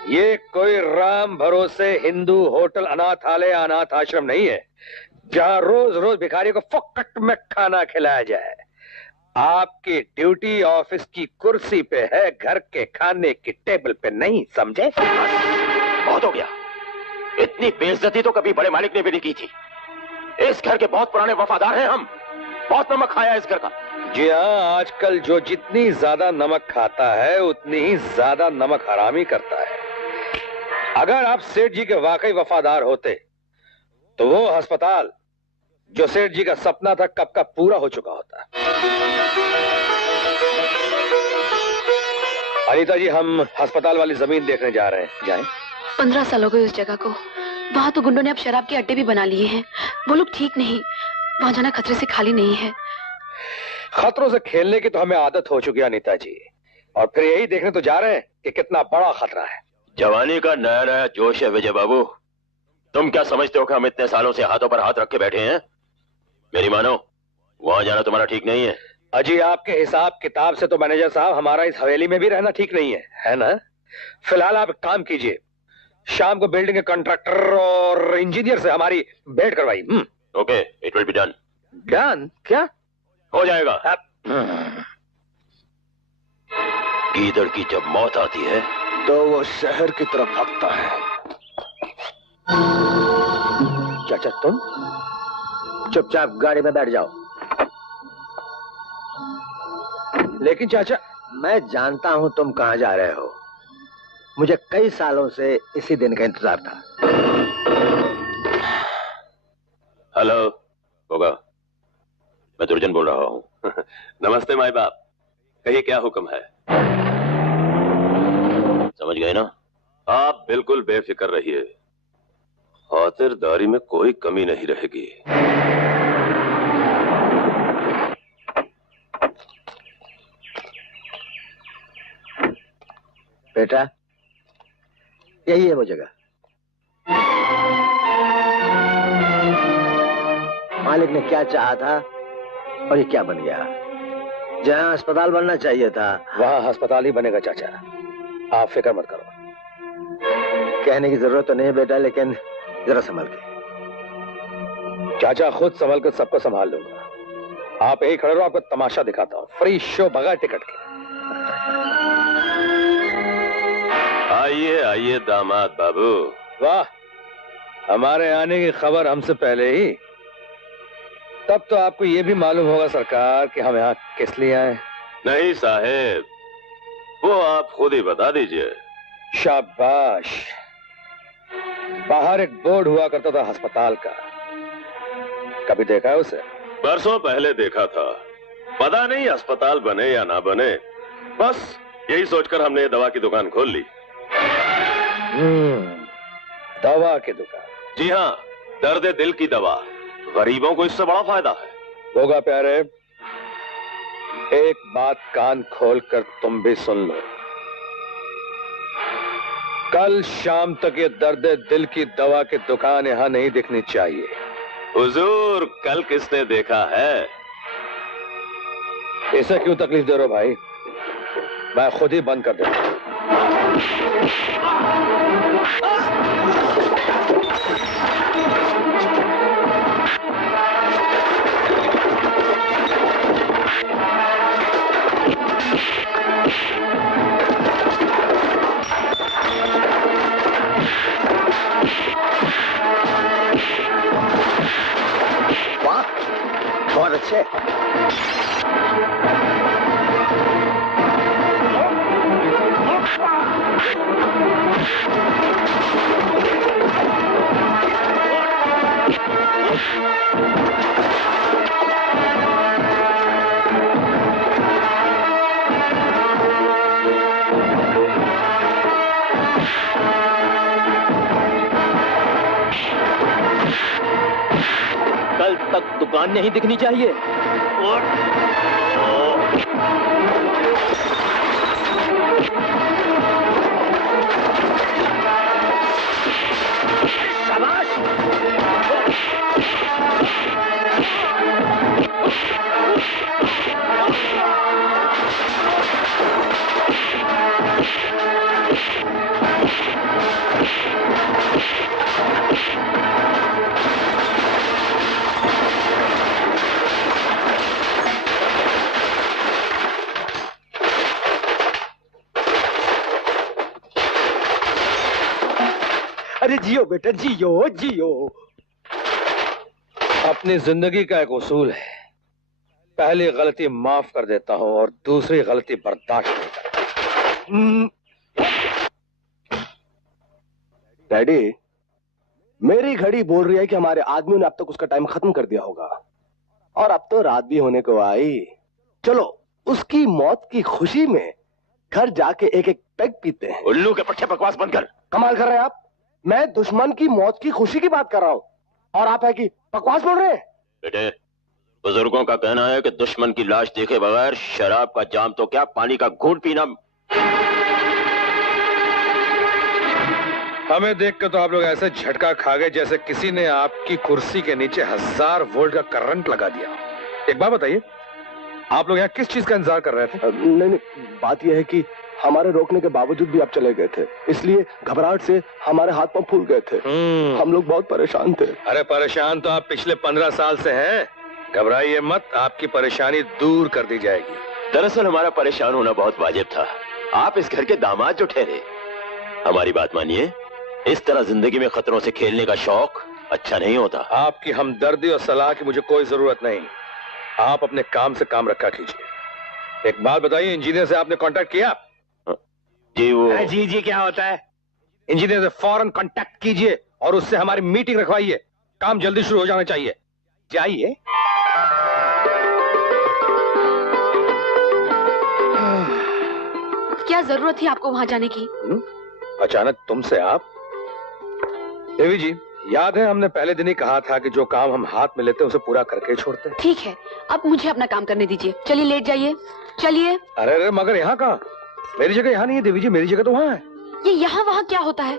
ये कोई राम भरोसे हिंदू होटल अनाथालय अनाथ आश्रम नहीं है जहां रोज रोज भिखारी को फोकट में खाना खिलाया जाए। आपकी ड्यूटी ऑफिस की कुर्सी पे है, घर के खाने की टेबल पे नहीं, समझे? बहुत हो गया, इतनी बेइज्जती तो कभी बड़े मालिक ने भी नहीं की थी। इस घर के बहुत पुराने वफादार हैं हम, बहुत नमक खाया इस घर का। जी हाँ, आजकल जो जितनी ज्यादा नमक खाता है उतनी ही ज्यादा नमक हरामी करता है। अगर आप सेठ जी के वाकई वफादार होते तो वो अस्पताल जो सेठ जी का सपना था कब का पूरा हो चुका होता। अनीता जी, हम अस्पताल वाली जमीन देखने जा रहे हैं, जाएं? 15 साल हो गए उस जगह को। वहाँ तो गुंडों ने अब शराब के अड्डे भी बना लिए हैं। वो लोग ठीक नहीं, वहाँ जाना खतरे से खाली नहीं है। खतरों से खेलने की तो हमें आदत हो चुकी है अनीता जी, और फिर यही देखने तो जा रहे हैं कि कितना बड़ा खतरा है। जवानी का नया नया जोश है विजय बाबू। तुम क्या समझते हो कि हम इतने सालों से हाथों पर हाथ रख के बैठे हैं? मेरी मानो, वहां जाना तुम्हारा ठीक नहीं है। अजी, आपके हिसाब किताब से तो मैनेजर साहब हमारा इस हवेली में भी रहना ठीक नहीं है ना? फिलहाल आप काम कीजिए, शाम को बिल्डिंग के कॉन्ट्रैक्टर और इंजीनियर से हमारी भेंट करवाई। Okay, it will be done. Done? क्या हो जाएगा? गीदड़ की जब मौत आती है तो वो शहर की तरफ भागता है। चाचा, तुम चुपचाप गाड़ी में बैठ जाओ। लेकिन चाचा, मैं जानता हूं तुम कहां जा रहे हो। मुझे कई सालों से इसी दिन का इंतजार था। हेलो होगा, मैं दुर्जन बोल रहा हूं। नमस्ते माई बाप, कहिए क्या हुक्म है? समझ गए ना? आप बिल्कुल बेफिक्र रहिए, खातिरदारी में कोई कमी नहीं रहेगी। बेटा, यही है वो जगह। मालिक ने क्या चाहा था और ये क्या बन गया। जहां अस्पताल बनना चाहिए था वहां अस्पताल ही बनेगा चाचा, आप फिक्र मत करो। कहने की जरूरत तो नहीं है बेटा, लेकिन जरा संभल के। चाचा, खुद संभल कर सबको संभाल लूंगा। आप यही खड़े रहो, आपको तमाशा दिखाता हूँ, फ्री शो बगैर टिकट के। आइए आइए दामाद बाबू। वाह, हमारे आने की खबर हमसे पहले ही। तब तो आपको ये भी मालूम होगा सरकार कि हम यहाँ किस लिए आए। नहीं साहेब, वो आप खुद ही बता दीजिए। शाबाश। बाहर एक बोर्ड हुआ करता था अस्पताल का, कभी देखा है उसे? बरसों पहले देखा था। पता नहीं अस्पताल बने या ना बने, बस यही सोचकर हमने दवा की दुकान खोल ली। दवा की दुकान? जी हाँ, दर्द दिल की दवा। गरीबों को इससे बड़ा फायदा है। होगा प्यारे, एक बात कान खोलकर तुम भी सुन लो। कल शाम तक ये दर्द दिल की दवा की दुकान यहां नहीं दिखनी चाहिए। हुजूर, कल किसने देखा है? इसे क्यों तकलीफ दे रहे हो भाई? मैं खुद ही बंद कर देता हूं। वाह, बहुत अच्छे। कल तक दुकान नहीं दिखनी चाहिए। अरे जियो बेटा, जियो जियो। अपनी जिंदगी का एक उसूल है, पहली गलती माफ कर देता हूं और दूसरी गलती बर्दाश्त नहीं करता। डैडी, मेरी घड़ी बोल रही है कि हमारे आदमियों ने अब तक उसका टाइम खत्म कर दिया होगा, और अब तो रात भी होने को आई। चलो उसकी मौत की खुशी में घर जाके एक एक पैग पीते हैं। उल्लू के पट्टे बकवास बंद कर। कमाल कर रहे हैं आप। मैं दुश्मन की मौत की खुशी की बात कर रहा हूं और आप है कि बकवास बोल रहे हैं। बेटे, बुजुर्गों का कहना है कि दुश्मन की लाश देखे बगैर शराब का जाम तो क्या, पानी का घूंट पीना। हमें देखकर तो आप लोग ऐसे झटका खा गए जैसे किसी ने आपकी कुर्सी के नीचे 1000 वोल्ट का करंट लगा दिया। एक बात बताइए, आप लोग यहाँ किस चीज का इंतजार कर रहे थे? नहीं, बात यह है कि हमारे रोकने के बावजूद भी आप चले गए थे, इसलिए घबराहट से हमारे हाथ पांव फूल गए थे। हम लोग बहुत परेशान थे। अरे परेशान तो आप पिछले 15 साल से हैं। घबराइए मत, आपकी परेशानी दूर कर दी जाएगी। दरअसल हमारा परेशान होना बहुत वाजिब था। आप इस घर के दामाद जो ठहरे। हमारी बात मानिए, इस तरह जिंदगी में खतरों से खेलने का शौक अच्छा नहीं होता। आपकी हमदर्दी और सलाह की मुझे कोई जरूरत नहीं। आप अपने काम से काम रखा कीजिए। एक बात बताइए, इंजीनियर से आपने कांटेक्ट किया? जी वो जी क्या होता है? इंजीनियर से फौरन कांटेक्ट कीजिए और उससे हमारी मीटिंग रखवाइए। काम जल्दी शुरू हो जाना चाहिए। जाइए। क्या जरूरत थी आपको वहां जाने की? अचानक तुमसे आप? देवी जी, याद है हमने पहले दिन ही कहा था कि जो काम हम हाथ में लेते हैं उसे पूरा करके छोड़ते हैं। ठीक है, अब मुझे अपना काम करने दीजिए। चलिए लेट जाइए, चलिए। अरे अरे, मगर यहाँ कहाँ? मेरी जगह यहाँ नहीं है देवी जी, मेरी जगह तो वहाँ है। ये यहाँ वहाँ क्या होता है?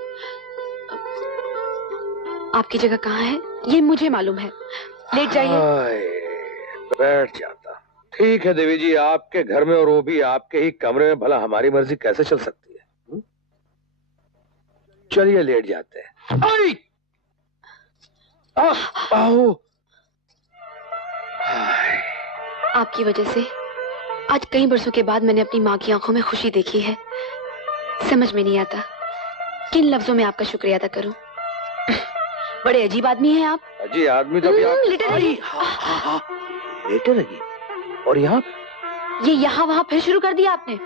आपकी जगह कहाँ है ये मुझे मालूम है। लेट जाइए। बैठ जाता। ठीक है देवी जी, आपके घर में और वो भी आपके ही कमरे में, भला हमारी मर्जी कैसे चल सकती है? चलिए लेट जाते हैं। आओ। आपकी वजह से आज कई बरसों के बाद मैंने अपनी माँ की आंखों में खुशी देखी है। समझ में नहीं आता किन लफ्जों में आपका शुक्रिया अदा करूं। बड़े अजीब आदमी हैं आप। अजी आदमी तो अभी आप लेटे रहिए। हाँ, लेटे रहिए। और यहाँ ये यहाँ वहाँ फिर शुरू कर दिया आपने।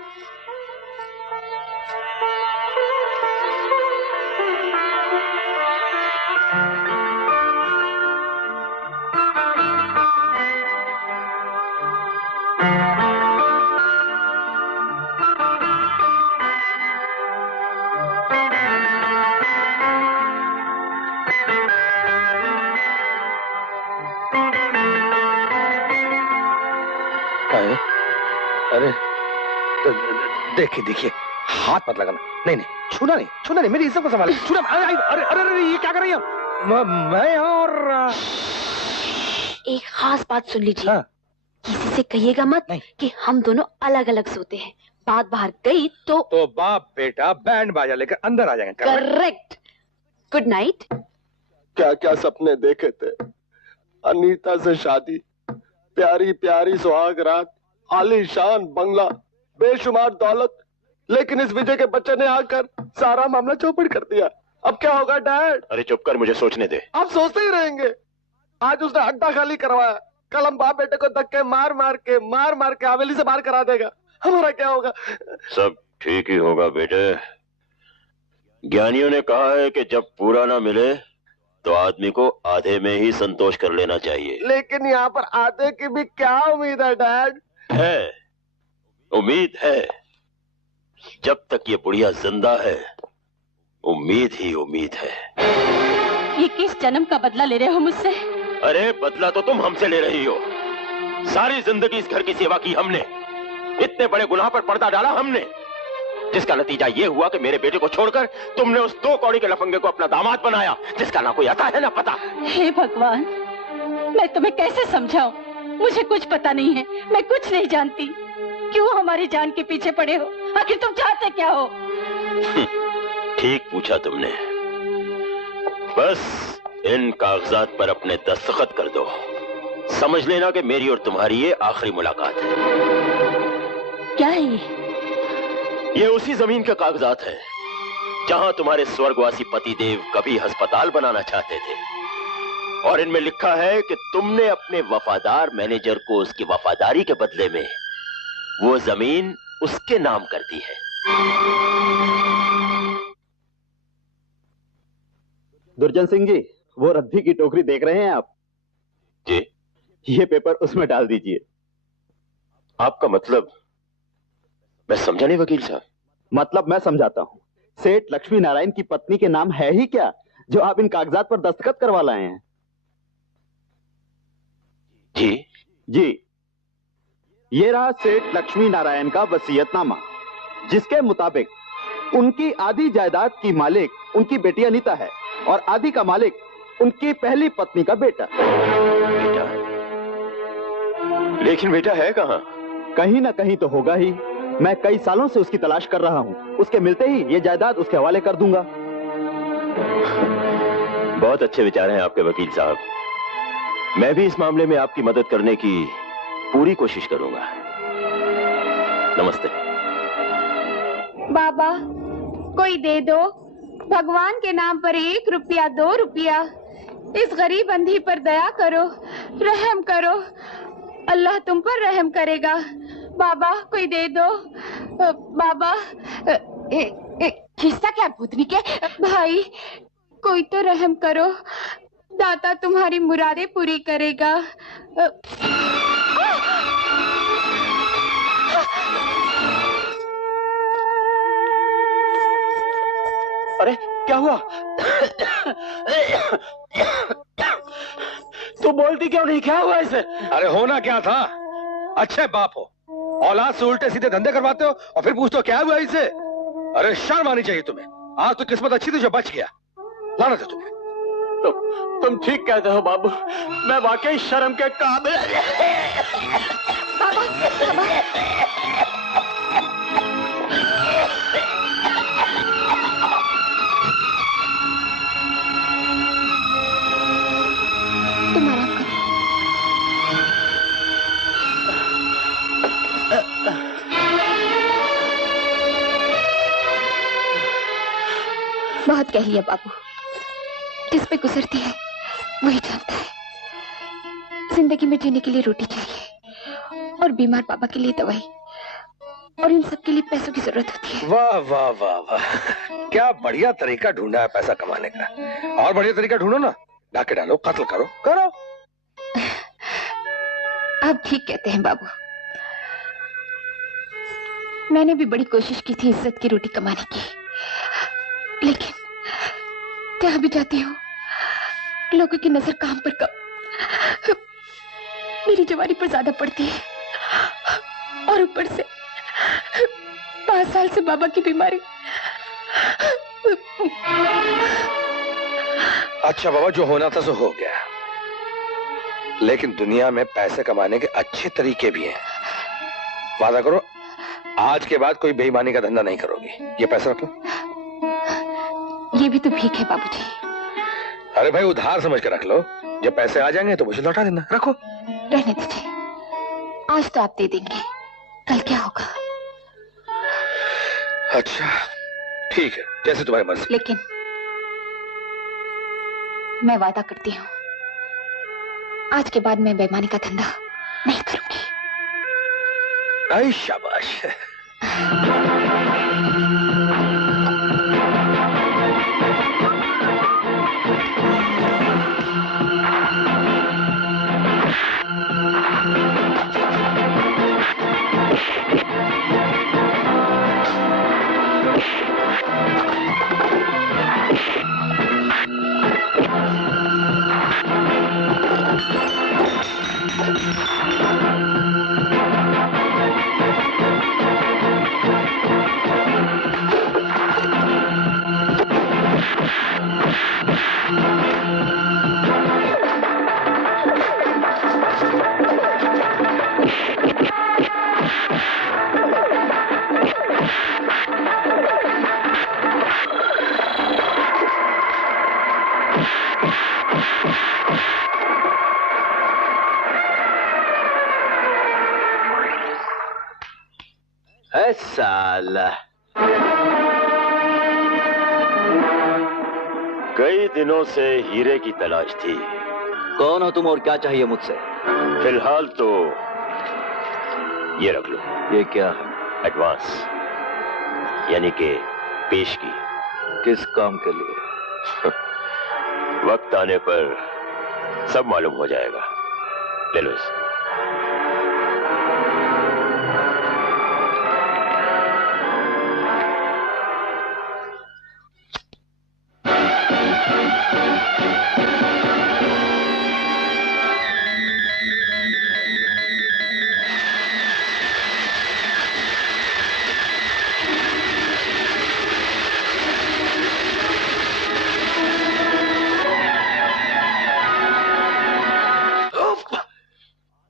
अरे देखिए देखिए, हाथ मत लगाना। नहीं छूना नहीं, मेरी इज्जत को संभाले। छूना। अरे अरे अरे, ये क्या कर रही है? मैं और एक खास बात सुन लीजिए। हाँ। किसी से कहिएगा मत कि हम दोनों अलग अलग सोते हैं। बात बाहर गई तो बाप बेटा बैंड बाजा लेकर अंदर आ जाएंगे। करेक्ट। Good night. क्या क्या सपने देखे थे। अनीता से शादी, प्यारी प्यारी सुहाग रात, आलीशान बंगला, बेशुमार दौलत, लेकिन इस विजय के बच्चे ने आकर सारा मामला चौपट कर दिया। अब क्या होगा डैड? अरे चुप कर, मुझे सोचने दे। आप सोचते ही रहेंगे। आज उसने अड्डा खाली करवाया, कल हम बाप बेटे को धक्के मार मार के हवेली से बाहर करा देगा। हमारा क्या होगा? सब ठीक ही होगा बेटे। ज्ञानियों ने कहा है कि जब पूरा ना मिले तो आदमी को आधे में ही संतोष कर लेना चाहिए। लेकिन यहाँ पर आधे की भी क्या उम्मीद है डैड? है, उम्मीद है। जब तक ये बुढ़िया जिंदा है, उम्मीद ही उम्मीद है। ये किस जन्म का बदला ले रहे हो मुझसे? अरे बदला तो तुम हमसे ले रही हो। सारी जिंदगी इस घर की सेवा की हमने, इतने बड़े गुनाह पर पर्दा डाला हमने, जिसका नतीजा ये हुआ कि मेरे बेटे को छोड़कर तुमने उस 2 कौड़ी के लफंगे को अपना दामाद बनाया, जिसका ना कोई आता है ना पता। हे भगवान, मैं तुम्हें कैसे समझाऊं? मुझे कुछ पता नहीं है, मैं कुछ नहीं जानती। क्यों हमारी जान के पीछे पड़े हो? आखिर तुम चाहते क्या हो? ठीक पूछा तुमने। बस इन कागजात पर अपने दस्तखत कर दो। समझ लेना कि मेरी और तुम्हारी ये आखिरी मुलाकात है। क्या है ये उसी जमीन के कागजात हैं जहां तुम्हारे स्वर्गवासी पतिदेव कभी अस्पताल बनाना चाहते थे, और इनमें लिखा है कि तुमने अपने वफादार मैनेजर को उसकी वफादारी के बदले में वो जमीन उसके नाम कर दी है। दुर्जन सिंह जी, वो रद्दी की टोकरी देख रहे हैं आप? जी। ये पेपर उसमें डाल दीजिए। आपका मतलब? मैं समझा नहीं वकील साहब। मतलब मैं समझाता हूँ। सेठ लक्ष्मी नारायण की पत्नी के नाम है ही क्या जो आप इन कागजात पर दस्तखत करवा लाए हैं? जी, ये रहा सेठ लक्ष्मी नारायण का वसीयतनामा, जिसके मुताबिक उनकी आधी जायदाद की मालिक उनकी बेटी अनीता है और आधी का मालिक उनकी पहली पत्नी का बेटा। लेकिन बेटा है कहाँ? कहीं ना कहीं तो होगा ही। मैं कई सालों से उसकी तलाश कर रहा हूँ। उसके मिलते ही ये जायदाद उसके हवाले कर दूंगा। बहुत अच्छे विचार हैं आपके वकील साहब। मैं भी इस मामले में आपकी मदद करने की पूरी कोशिश करूंगा। नमस्ते। बाबा, कोई दे दो। भगवान के नाम पर 1 रुपया 2 रुपया। इस गरीब अंधी पर दया करो, रहम करो। अल्लाह तुम पर रहम करेगा। बाबा, कोई दे दो। बाबा, खिस्सा क्या भूतनी के? भाई, कोई तो रहम करो। दाता तुम्हारी मुरादें पूरी करेगा। अरे क्या हुआ? तू बोलती क्यों नहीं? क्या हुआ इसे? अरे होना क्या था? अच्छे बाप हो, औलाद से उल्टे सीधे धंधे करवाते हो और फिर पूछते हो क्या हुआ इसे? अरे शर्म आनी चाहिए तुम्हें। आज तो किस्मत अच्छी थी जो बच गया। लानत है तुम्हें। तुम ठीक कहते हो बाबू, मैं वाकई शर्म के काबिल। तुम आराम करो। बहुत कह लिया बाबू। जिस पे गुजरती है वही जानता है। जिंदगी में जीने के लिए रोटी चाहिए और बीमार पापा के लिए दवाई, और इन सब के लिए पैसों की जरूरत होती है। वाह वाह वाह वाह, क्या बढ़िया तरीका ढूंढा है पैसा कमाने का। और बढ़िया तरीका ढूंढो ना, डाके डालो, कत्ल करो, करो। आप ठीक कहते हैं बाबू। मैंने भी बड़ी कोशिश की थी इज्जत की रोटी कमाने की, लेकिन जहां भी जाती हूँ लोगों की नजर काम पर कम, मेरी जवानी पर ज्यादा पड़ती है, और ऊपर से 5 साल से बाबा की बीमारी। अच्छा बाबा, जो होना था सो हो गया, लेकिन दुनिया में पैसे कमाने के अच्छे तरीके भी हैं। वादा करो आज के बाद कोई बेईमानी का धंधा नहीं करोगी। ये पैसा रखो। ये भी तो भीख है बाबूजी। अरे भाई, उधार समझ के रख लो, जब पैसे आ जाएंगे तो मुझे लौटा देना। रखो। रहने दीजिए, आज तो आप दे देंगे, कल क्या होगा? अच्छा ठीक है, जैसे तुम्हारी मर्जी। लेकिन मैं वादा करती हूँ, आज के बाद मैं बेईमानी का धंधा नहीं करूंगी। आई शाबाश। साला, कई दिनों से हीरे की तलाश थी। कौन हो तुम और क्या चाहिए मुझसे? फिलहाल तो ये रख लो। ये क्या है? एडवांस, यानी कि पेशगी। किस काम के लिए? वक्त आने पर सब मालूम हो जाएगा। ले लो इसे।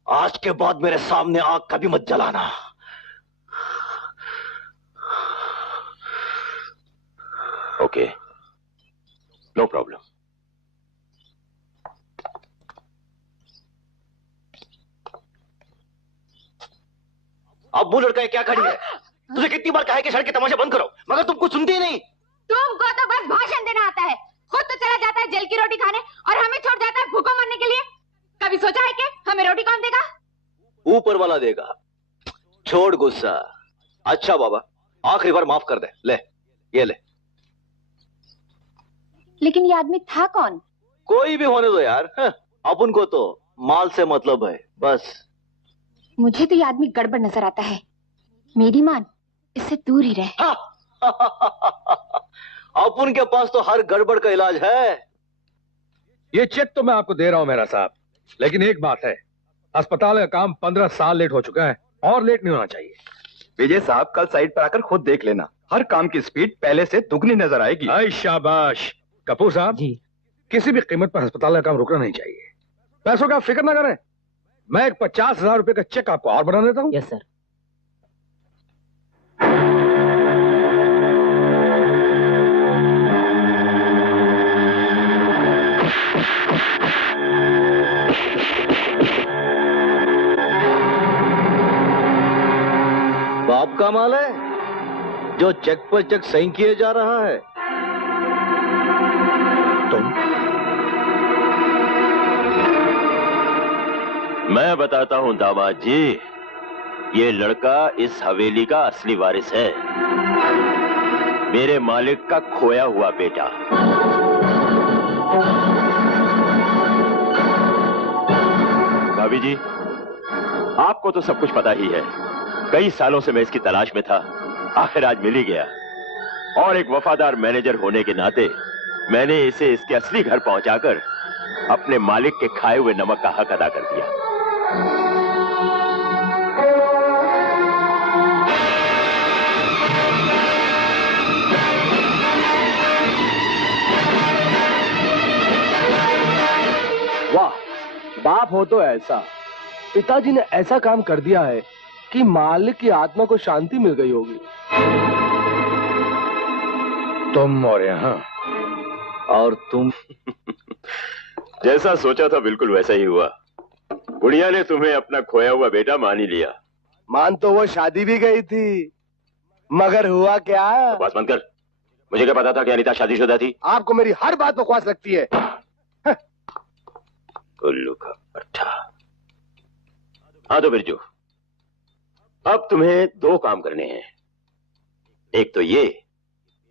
आज के बाद मेरे सामने आग कभी मत जलाना। Okay, no problem. अब वो लड़का क्या खड़ी है? तुझे कितनी बार कहा है कि सड़क के तमाशे बंद करो, मगर तुम कुछ सुनती ही नहीं। तुमको तो बस भाषण देना आता है, खुद तो चला जाता है जेल की रोटी खाने और हमें छोड़ जाता है भूखों मरने के लिए। कभी सोचा है कि हमें रोटी कौन देगा? ऊपर वाला देगा। छोड़ गुस्सा। अच्छा बाबा, आखिरी बार माफ कर दे। ले, ये ले। लेकिन ये आदमी था कौन? कोई भी होने दो यार, अपन को तो माल से मतलब है बस। मुझे तो ये आदमी गड़बड़ नजर आता है। मेरी मान इससे दूर ही रहे। अपन के पास तो हर गड़बड़ का इलाज है। ये चेक तो मैं आपको दे रहा हूं मेरा साहब, लेकिन एक बात है, अस्पताल का काम 15 साल लेट हो चुका है और लेट नहीं होना चाहिए। विजय साहब, कल साइट पर आकर खुद देख लेना, हर काम की स्पीड पहले से दुगनी नजर आएगी। आई शाबाश। कपूर साहब जी, किसी भी कीमत पर अस्पताल का काम रुकना नहीं चाहिए। पैसों का फिक्र ना करें, मैं एक 50,000 रुपए का चेक आपको और बना देता हूँ। Yes sir. बाप का माल है जो चेक पर चेक सही किए जा रहा है। मैं बताता हूं दामाद जी, ये लड़का इस हवेली का असली वारिस है, मेरे मालिक का खोया हुआ बेटा। भाभी जी, आपको तो सब कुछ पता ही है। कई सालों से मैं इसकी तलाश में था, आखिर आज मिल ही गया। और एक वफादार मैनेजर होने के नाते मैंने इसे इसके असली घर पहुंचाकर अपने मालिक के खाए हुए नमक का हक अदा कर दिया। वाह, बाप हो तो ऐसा। पिताजी ने ऐसा काम कर दिया है कि मालिक की आत्मा को शांति मिल गई होगी। तुम और यहाँ और तुम जैसा सोचा था बिल्कुल वैसा ही हुआ। बुढ़िया ने तुम्हें अपना खोया हुआ बेटा मान ही लिया। मान तो वो शादी भी गई थी, मगर हुआ क्या? बस बंद कर। मुझे क्या पता था कि अनीता शादीशुदा थी? आपको मेरी हर बात बकवास लगती है। उल्लू का पट्टा। हाँ तो बिरजू, अब तुम्हें दो काम करने हैं। एक तो ये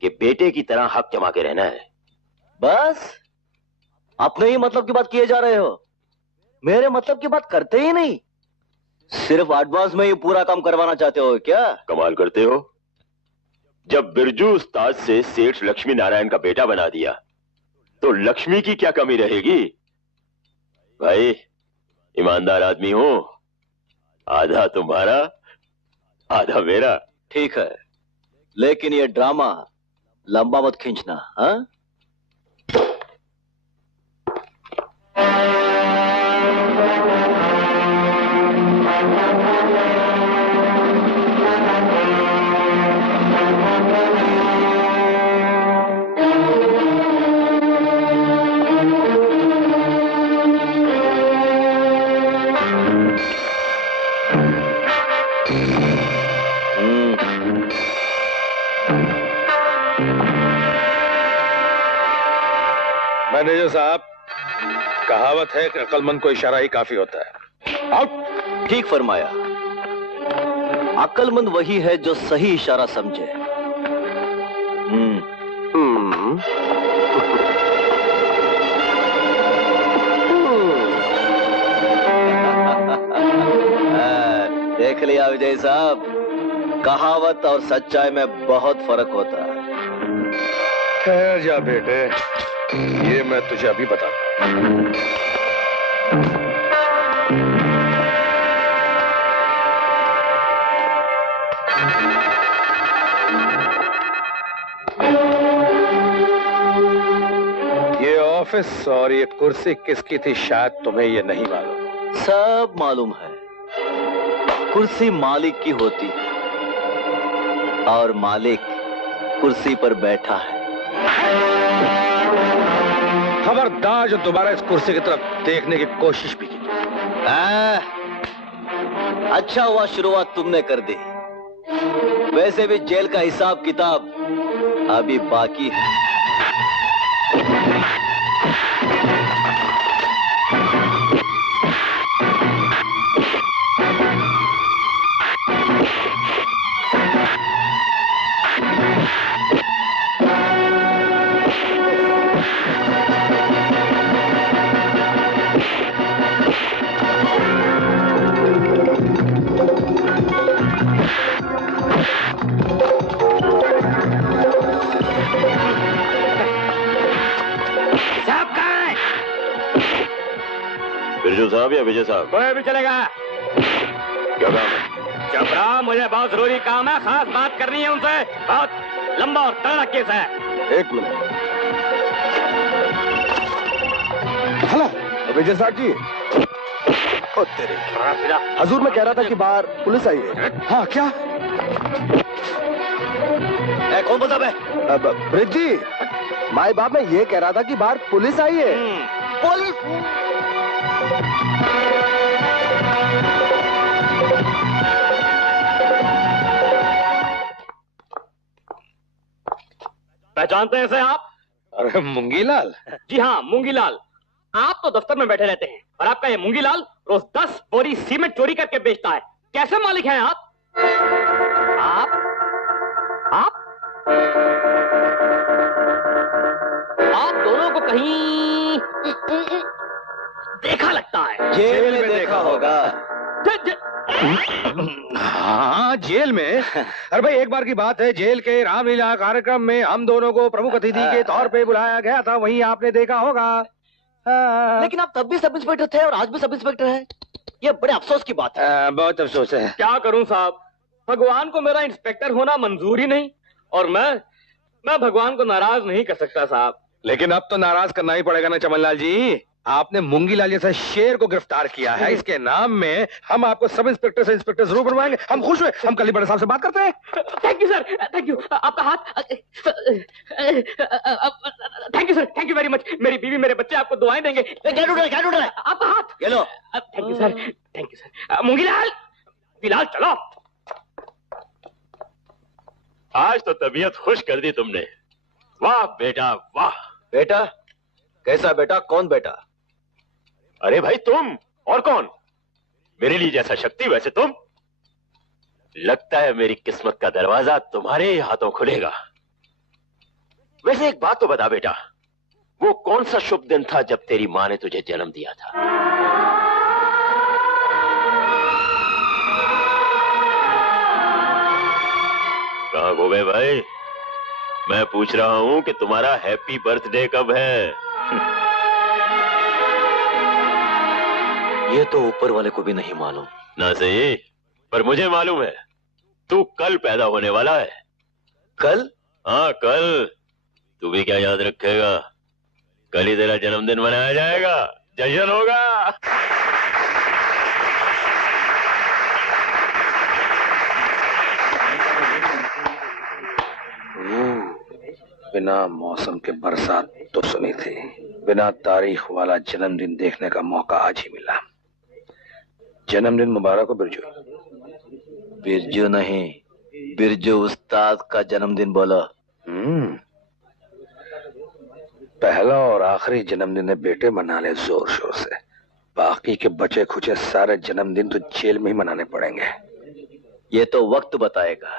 कि बेटे की तरह हक जमा के रहना है। बस अपने ही मतलब की बात किए जा रहे हो, मेरे मतलब की बात करते ही नहीं। सिर्फ एडवांस में ही पूरा काम करवाना चाहते हो क्या? कमाल करते हो। जब बिरजू उस्ताद से सेठ लक्ष्मी नारायण का बेटा बना दिया तो लक्ष्मी की क्या कमी रहेगी? भाई ईमानदार आदमी हो, आधा तुम्हारा आधा मेरा। ठीक है, लेकिन ये ड्रामा लंबा मत खींचना। हाँ, मैनेजर साहब, कहावत है कि अक्लमंद को इशारा ही काफी होता है। आउट। ठीक फरमाया। अक्लमंद वही है जो सही इशारा समझे। देख लिया विजय साहब, कहावत और सच्चाई में बहुत फर्क होता है। ठहर जा बेटे, ये मैं तुझे अभी बताता हूं। ये ऑफिस और ये कुर्सी किसकी थी शायद तुम्हें ये नहीं मालूम। सब मालूम है। कुर्सी मालिक की होती है और मालिक कुर्सी पर बैठा है। खबरदार जो दोबारा इस कुर्सी की तरफ देखने की कोशिश भी की। अच्छा हुआ शुरुआत तुमने कर दी। वैसे भी जेल का हिसाब किताब अभी बाकी है। बिरजू साहब या विजय साहब? कोई भी चलेगा। क्या काम है? चुप रहो, मुझे बहुत जरूरी काम है, खास बात करनी है उनसे। बहुत लंबा और तगड़ा केस है। एक मिनट। हेलो विजय साहब जी। ओ तेरे, हजूर मैं कह रहा था कि बाहर पुलिस आई है। हाँ क्या? कौन बोलता है? ब्रिज जी, माई बाप मैं ये कह रहा था कि बाहर पुलिस आई है। पुलिस? पहचानते हैं इसे आप? अरे मुंगीलाल। जी हाँ, मुंगीलाल। आप तो दफ्तर में बैठे रहते हैं, और आपका ये मूंगीलाल रोज 10 बोरी सीमेंट चोरी करके बेचता है। कैसे मालिक हैं आप? आप दोनों को कहीं देखा लगता है। जेल में देखा होगा। हाँ, जेल में। अरे भाई, एक बार की बात है, जेल के रामलीला कार्यक्रम में हम दोनों को प्रमुख अतिथि के तौर पे बुलाया गया था, वहीं आपने देखा होगा। लेकिन आप तब भी सब इंस्पेक्टर थे और आज भी सब इंस्पेक्टर हैं। ये बड़े अफसोस की बात है। बहुत अफसोस है। क्या करूं साहब, भगवान को मेरा इंस्पेक्टर होना मंजूर ही नहीं, और मैं भगवान को नाराज नहीं कर सकता साहब। लेकिन अब तो नाराज करना ही पड़ेगा ना चमनलाल जी। आपने मूंगीलाल जैसा शेर को गिरफ्तार किया है, इसके नाम में हम आपको सब इंस्पेक्टर से इंस्पेक्टर जरूर बनवाएंगे। हम खुश हुए। हम कल ही बड़े साहब से बात करते हैं। Thank you sir, thank you. आपका हाथ। Thank you sir, thank you very much. मेरी बीवी मेरे बच्चे आपको दुआएं देंगे। क्या ढूंढ रहे हैं? आपका हाथ। ये लो। Thank you sir, thank you sir. Moongilal, फिलहाल चलो। आज तो तबीयत खुश कर दी तुमने। वाह बेटा वाह। बेटा? कैसा बेटा? कौन बेटा? अरे भाई तुम, और कौन? मेरे लिए जैसा शक्ति वैसे तुम। लगता है मेरी किस्मत का दरवाजा तुम्हारे ही हाथों खुलेगा। वैसे एक बात तो बता बेटा, वो कौन सा शुभ दिन था जब तेरी मां ने तुझे जन्म दिया था? कहां गो गए भाई? मैं पूछ रहा हूं कि तुम्हारा हैप्पी बर्थडे कब है? ये तो ऊपर वाले को भी नहीं मालूम। ना सही, पर मुझे मालूम है। तू कल पैदा होने वाला है। कल? हाँ कल। तू भी क्या याद रखेगा, कल ही तेरा जन्मदिन मनाया जाएगा, जश्न होगा। बिना मौसम के बरसात तो सुनी थी, बिना तारीख वाला जन्मदिन देखने का मौका आज ही मिला। जन्मदिन मुबारक हो बिरजू। बिरजू नहीं, बिरजू उस्ताद का जन्मदिन बोलो। पहला और आखिरी जन्मदिन बेटे मना ले जोर शोर से, बाकी के बचे खुचे सारे जन्मदिन तो जेल में ही मनाने पड़ेंगे। ये तो वक्त बताएगा।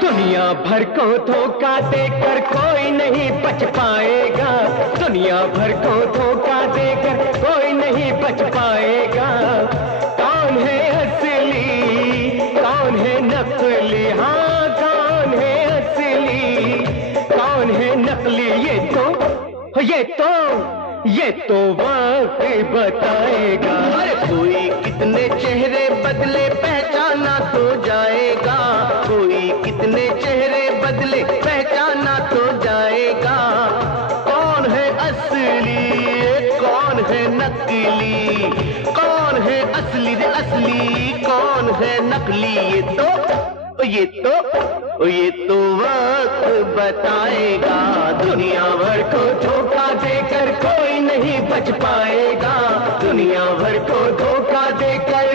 दुनिया भर को धोखा देकर कोई नहीं बच पाएगा। दुनिया भर को धोखा देकर कोई नहीं बच पाएगा। कौन है असली, कौन है नकली? हाँ, कौन है असली, कौन है नकली? ये तो वक्त बताएगा। अरे कोई कितने चेहरे बदले पहचाना तो जाएगा। कोई कितने चेहरे बदले पहचाना तो जाएगा। कौन है असली, कौन है नकली? कौन है असली रे असली, कौन है नकली? ये तो वक्त बताएगा। दुनिया भर को धोखा देकर कोई नहीं बच पाएगा। दुनिया भर को धोखा देकर।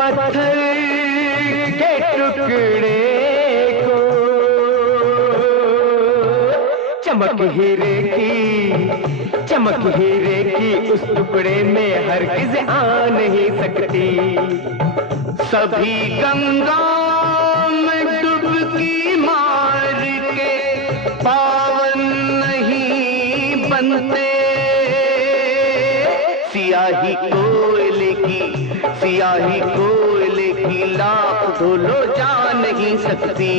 पत्थर के टुकड़े को चमक हीरे की उस टुकड़े में हरगिज़ आ नहीं सकती। सभी गंगा में डुबकी मार के पावन नहीं बनते। सियाही कोयले की सियाही कोयले की लाख धो लो जा नहीं सकती।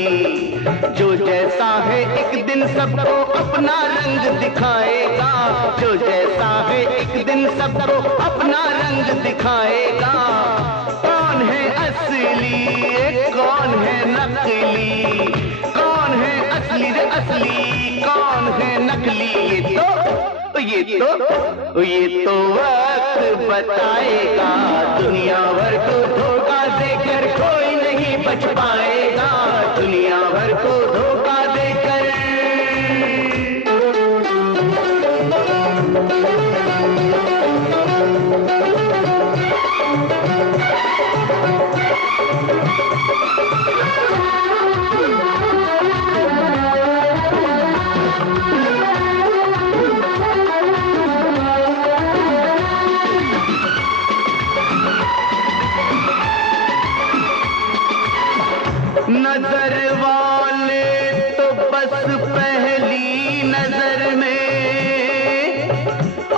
जो जैसा है एक दिन सबको अपना रंग दिखाएगा, जो जैसा है एक दिन सबको अपना रंग दिखाएगा। कौन है असली कौन है नकली, कौन है असली रे असली, कौन है नकली, ये तो वक्त बताएगा। दुनिया भर को धोखा देकर कोई नहीं बच पाएगा, दुनिया भर को धोखा देकर। नजर वाले तो बस पहली नजर में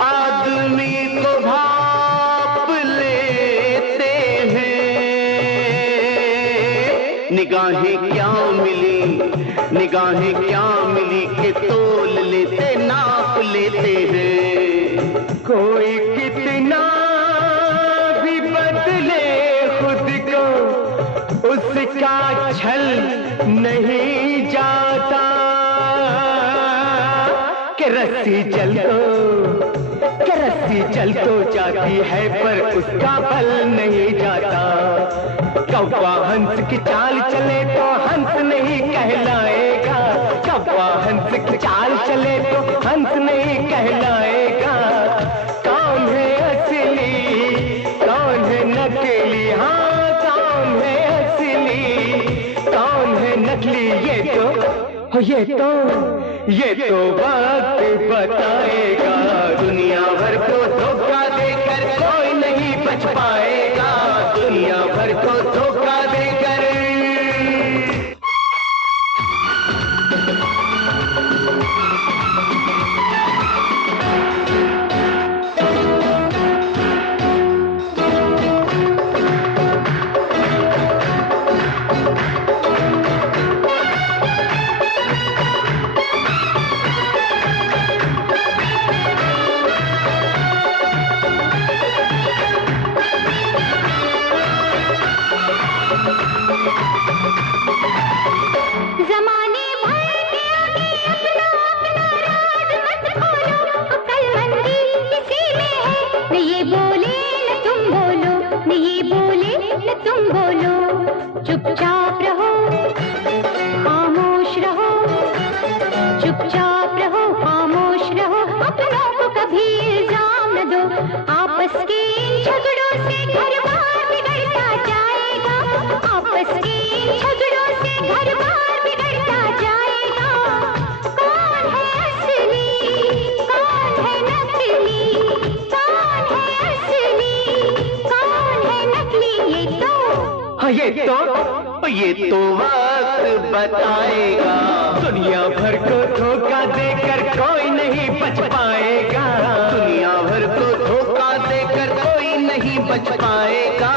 आदमी को भाप लेते हैं। निगाहें क्या मिली कि तोल लेते नाप लेते हैं। कोई कितना भी बदले खुद को उसका छल नहीं जाता, कि रस्सी चल तो जाती है पर उसका बल नहीं जाता। कौवा हंस की चाल चले तो हंस नहीं कहलाएगा, कौवा हंस की चाल चले तो हंस नहीं कहलाएगा। कौन है असली कौन है नकली, हाँ कौन है असली कौन है नकली, ये तो वक्त बताएगा। दुनिया भर को धोखा देकर कोई नहीं बच पाएगा, दुनिया भर को धोखा देकर। चुपचाप रहो, खामोश रहो, चुपचाप रहो, खामोश रहो, अपनों को कभी इल्जाम न दो। आपस के झगड़ों से घर बार बिगड़ता जाएगा, आपस के झगड़ों से घर बार बिगड़ता जाएगा। कौन है असली कौन है नकली, कौन है असली कौन है नकली, ये तो वक्त बताएगा। दुनिया भर को धोखा देकर कोई नहीं बच पाएगा, दुनिया भर को धोखा देकर कोई नहीं बच पाएगा।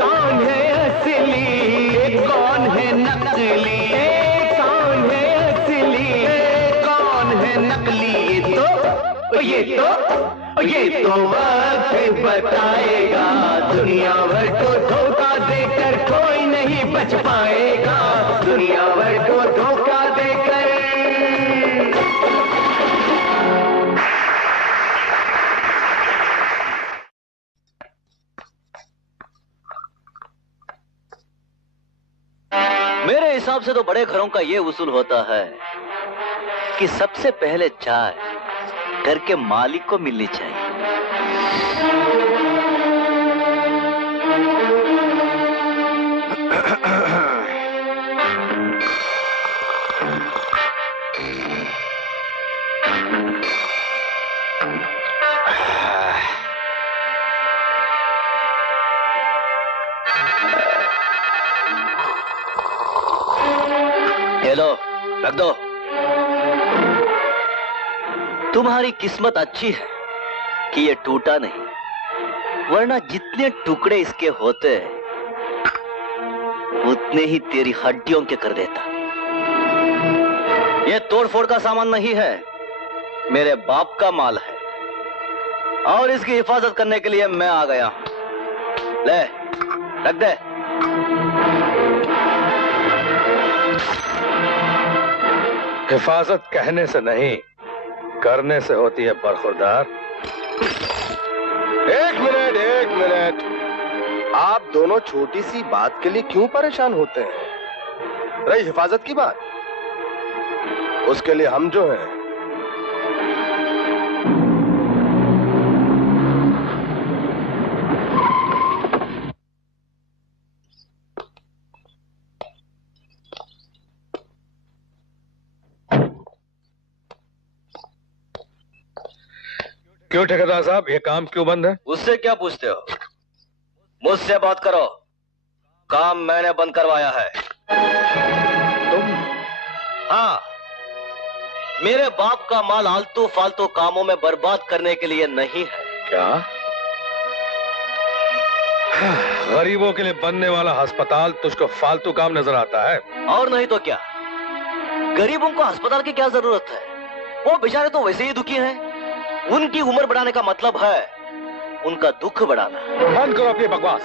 कौन है असली कौन है नकली, कौन है असली कौन है नकली, ये तो वक्त बताएगा। दुनिया भर को धोखा देकर कोई नहीं बच पाएगा, दुनिया भर को धोखा देकर। मेरे हिसाब से तो बड़े घरों का ये उसूल होता है कि सबसे पहले चाय घर के मालिक को मिलनी चाहिए। हेलो, रख दो। तुम्हारी किस्मत अच्छी है कि ये टूटा नहीं, वरना जितने टुकड़े इसके होते उतने ही तेरी हड्डियों के कर देता। ये तोड़फोड़ का सामान नहीं है, मेरे बाप का माल है और इसकी हिफाजत करने के लिए मैं आ गया हूं। ले रख दे। हिफाजत कहने से नहीं, करने से होती है बरखुरदार। एक मिनट, आप दोनों छोटी सी बात के लिए क्यों परेशान होते हैं? रही हिफाजत की बात, उसके लिए हम जो हैं क्यों ठेकेदार साहब, ये काम क्यों बंद है? उससे क्या पूछते हो? मुझसे बात करो। काम मैंने बंद करवाया है। तुम? हाँ, मेरे बाप का माल आलतू फालतू कामों में बर्बाद करने के लिए नहीं है। क्या? गरीबों के लिए बनने वाला अस्पताल तुझको फालतू काम नजर आता है? और नहीं तो क्या, गरीबों को अस्पताल की क्या जरूरत है? वो बेचारे तो वैसे ही दुखी हैं। उनकी उम्र बढ़ाने का मतलब है उनका दुख बढ़ाना। बंद करो अपनी बकवास।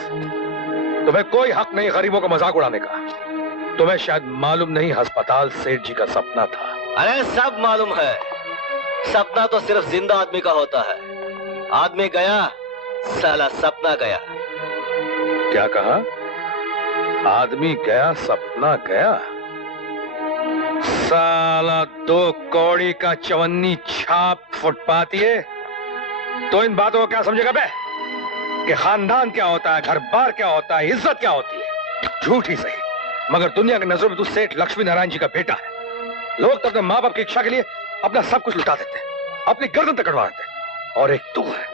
तुम्हें कोई हक नहीं गरीबों का मजाक उड़ाने का। तुम्हें शायद मालूम नहीं, अस्पताल सेठ जी का सपना था। अरे सब मालूम है, सपना तो सिर्फ जिंदा आदमी का होता है। आदमी गया, साला सपना गया। क्या कहा? आदमी गया, सपना गया? साला 2 कौड़ी का चवन्नी छाप फुटपाती है। तो इन बातों को क्या समझेगा बे? कि खानदान क्या होता है, घर बार क्या होता है, इज्जत क्या होती है? झूठ ही सही, मगर दुनिया की नजरों में तू सेठ लक्ष्मी नारायण जी का बेटा है। लोग तो अपने माँ बाप की इच्छा के लिए अपना सब कुछ लुटा देते हैं, अपनी गर्दन तक कटवा देते हैं। और एक तू है,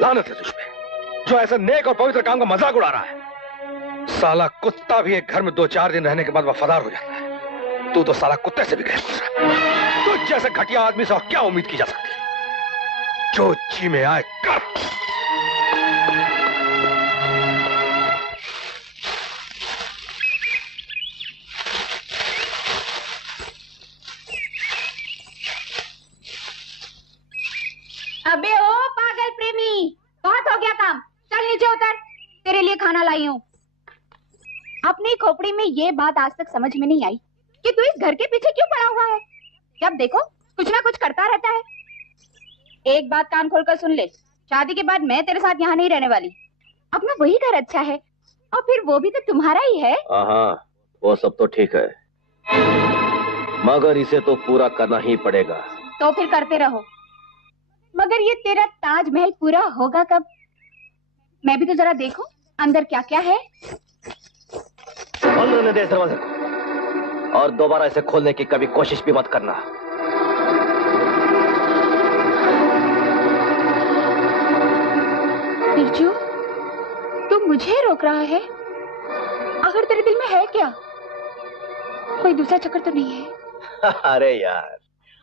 लानत है तुझ पे, जो ऐसे नेक और पवित्र काम का मजाक उड़ा रहा है। साला कुत्ता भी एक घर में 2-4 दिन रहने के बाद वफादार हो जाता है। तू तो साला कुत्ते से भी गया गुजरा। तुझ जैसे घटिया आदमी से क्या उम्मीद की जा सकती है? जो जी में आए कर। अबे ओ पागल प्रेमी, बहुत हो गया काम, चल नीचे उतर, तेरे लिए खाना लाई हूँ। अपनी खोपड़ी में ये बात आज तक समझ में नहीं आई कि तू इस घर के पीछे क्यों पड़ा हुआ है। जब देखो कुछ ना कुछ करता रहता है। एक बात कान खोलकर सुन ले, शादी के बाद मैं तेरे साथ यहाँ नहीं रहने वाली। अपना वही घर अच्छा है, और फिर वो भी तो तुम्हारा ही है। हाँ, वो सब तो ठीक है, मगर इसे तो पूरा करना ही पड़ेगा। तो फिर करते रहो, मगर ये तेरा ताजमहल पूरा होगा कब? मैं भी तो जरा देखूं अंदर क्या क्या है। बंद रहने दे इस दरवाजे को, और दोबारा इसे खोलने की कभी कोशिश भी मत करना। बिरजू, तू मुझे रोक रहा है? आखिर तेरे दिल में है क्या? कोई दूसरा चक्कर तो नहीं है? अरे यार,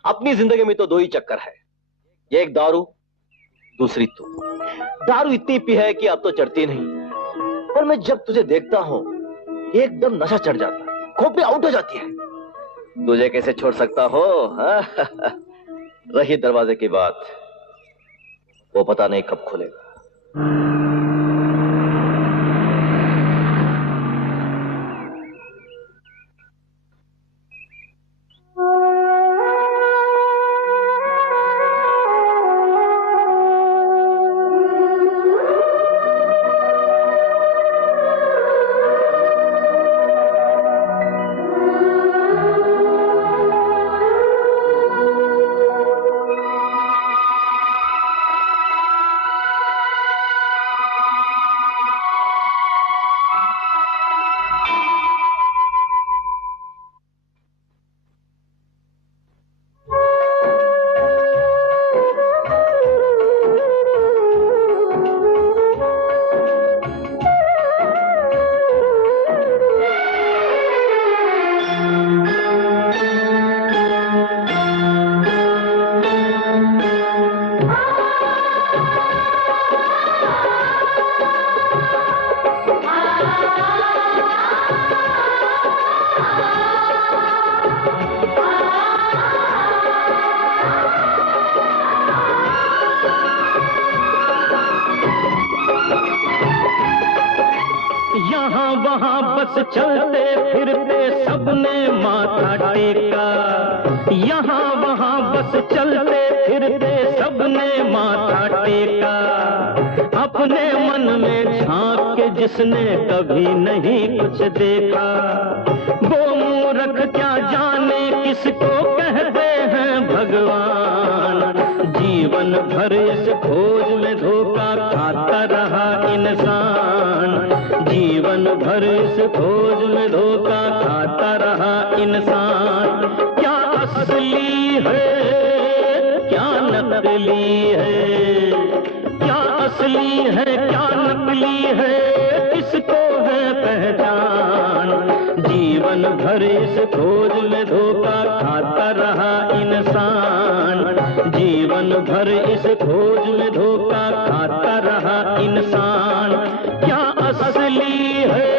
अपनी जिंदगी में तो 2 ही चक्कर है, एक दारू, दूसरी तू। दारू इतनी पी है कि अब तो चढ़ती नहीं, पर मैं जब तुझे देखता हूं एकदम नशा चढ़ जाता है, खोपड़ी आउट हो जाती है। तुझे कैसे छोड़ सकता हो? रही दरवाजे की बात, वो पता नहीं कब खुलेगा। बस चलते फिरते सबने माथा टेका, यहाँ वहाँ बस चलते फिरते सबने माथा टेका। अपने मन में झांक के जिसने कभी नहीं कुछ देखा, वो मूर्ख क्या जाने किसको कहते हैं भगवान। जीवन भर इस खोज में धोखा खाता रहा इंसान, जीवन भर इस खोज में धोखा खाता रहा इंसान। क्या असली है क्या नकली है, क्या असली है क्या नकली है, किसको है पहचान। जीवन भर इस खोज में धोखा खाता रहा इंसान, जीवन भर इस खोज में धोखा खाता रहा इंसान। क्या असली है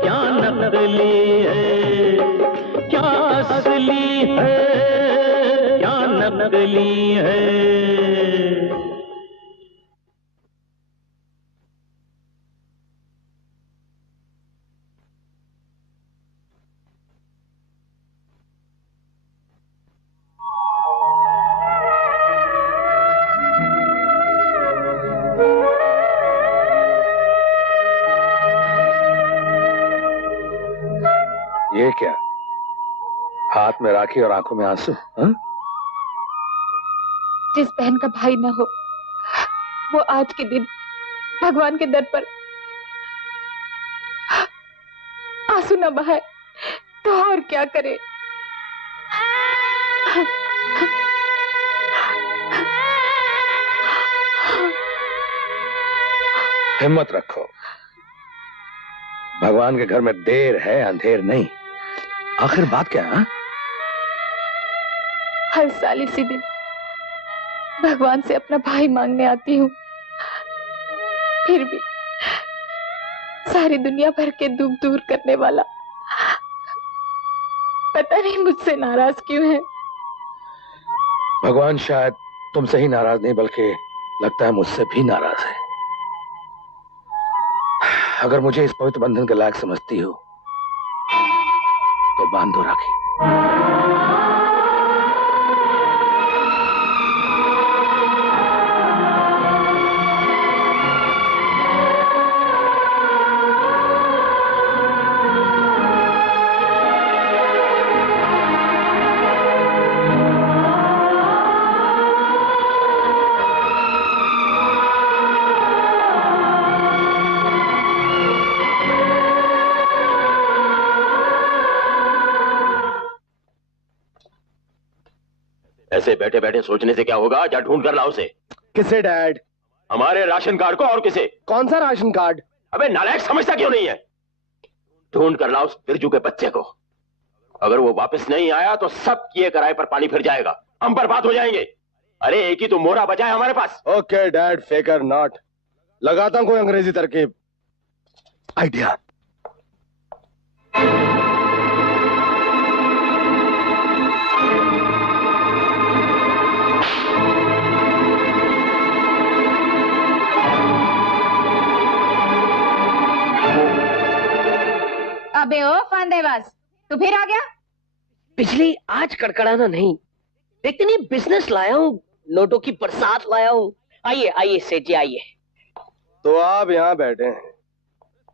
क्या नकली है, क्या असली है क्या नकली है। ये क्या, हाथ में राखी और आंखों में आंसू? जिस बहन का भाई न हो वो आज के दिन भगवान के दर पर आंसू न बहाए तो और क्या करे। हिम्मत रखो, भगवान के घर में देर है अंधेर नहीं। आखिर बात क्या है? हर साल इसी दिन भगवान से अपना भाई मांगने आती हूँ, फिर भी सारी दुनिया भर के दुख दूर करने वाला पता नहीं मुझसे नाराज क्यों है। भगवान शायद तुमसे ही नाराज नहीं बल्कि लगता है मुझसे भी नाराज है। अगर मुझे इस पवित्र बंधन के लायक समझती हो तो बांध दो राखी। ऐसे बैठे बैठे सोचने से क्या होगा? जा ढूंढ कर लाओ उसे। किसे डैड? हमारे राशन कार्ड को। और किसे? कौन सा राशन कार्ड? अबे नालायक, समझता क्यों नहीं है? ढूंढ कर लाओ उस बिरजू के बच्चे को। अगर वो वापस नहीं आया तो सब किए कराए पर पानी फिर जाएगा, हम बर्बाद हो जाएंगे। अरे एक ही तो मोहरा बचा है हमारे पास। Okay dad, faker not. लगाता हूं कोई अंग्रेजी तरकीब। आइडिया। अबे ओ फांदेबाज, तू फिर आ गया? बिजली आज कड़कड़ाना नहीं, इतनी बिजनेस लाया हूँ, नोटों की बरसात लाया हूँ। आइए आइए सेठ जी आइए। तो आप यहाँ बैठे हैं,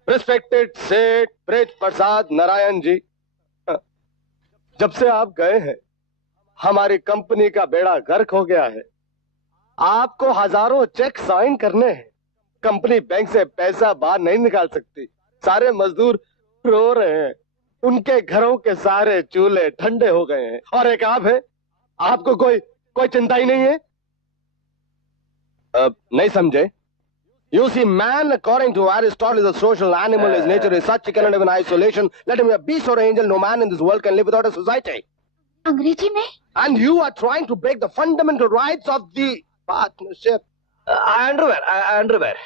रिस्पेक्टेड सेठ ब्रज प्रसाद नारायण जी। जब से आप गए हैं हमारी कंपनी का बेड़ा गर्क हो गया है। आपको हजारों चेक साइन करने हैं, कंपनी बैंक से पैसा बाहर नहीं निकाल सकती। सारे मजदूर रो रहे हैं, उनके घरों के सारे चूल्हे ठंडे हो गए हैं। और एक आप है, आपको कोई चिंता ही नहीं है। नहीं समझे? You see, man, according to Aristotle, is a social animal. His nature is such he cannot live in isolation. Let him be a beast or an angel. No man in this world can live without a society. अंग्रेजी में? And you are trying to break the fundamental rights of the partnership. Underwear.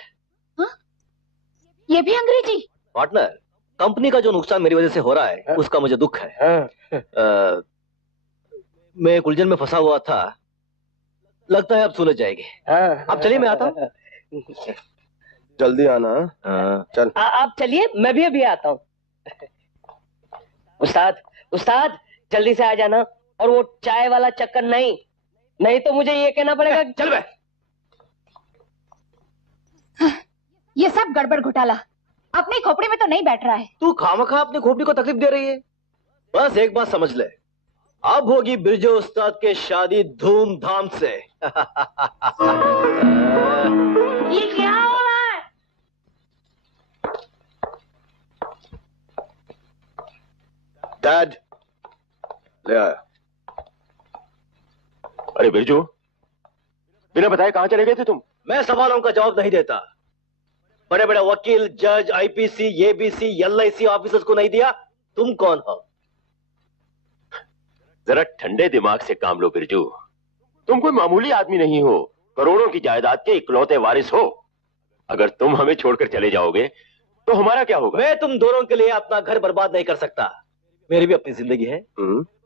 ये भी अंग्रेजी? Partner, company का जो नुकसान मेरी वजह से हो रहा है उसका मुझे दुख है। मैं एक उलझन में फंसा हुआ था, लगता है अब सुलझ जाएगी। अब चलिए मैं आता हूँ। जल्दी आना। चल आप चलिए, मैं भी अभी आता हूँ। उस्ताद उस्ताद जल्दी से आ जाना, और वो चाय वाला चक्कर नहीं तो मुझे ये कहना पड़ेगा। चल बे। ये सब गड़बड़ घोटाला अपनी खोपड़ी में तो नहीं बैठ रहा है। तू खामखा अपनी खोपड़ी को तकलीफ दे रही है। बस एक बात समझ ले, अब होगी बिरजू उस्ताद के शादी धूमधाम से। ये क्या हो रहा है? डैड ले आया। अरे बिरजू, बिना बताए कहां चले गए थे तुम? मैं सवालों का जवाब नहीं देता। बड़े बड़े वकील, जज, आईपीसी, एबीसी, एलआईसी ऑफिसर्स को नहीं दिया, तुम कौन हो? जरा ठंडे दिमाग से काम लो बिरजू। तुम कोई मामूली आदमी नहीं हो, करोड़ों की जायदाद के इकलौते वारिस हो। अगर तुम हमें छोड़कर चले जाओगे तो हमारा क्या होगा? मैं तुम दोनों के लिए अपना घर बर्बाद नहीं कर सकता। मेरी भी अपनी जिंदगी है।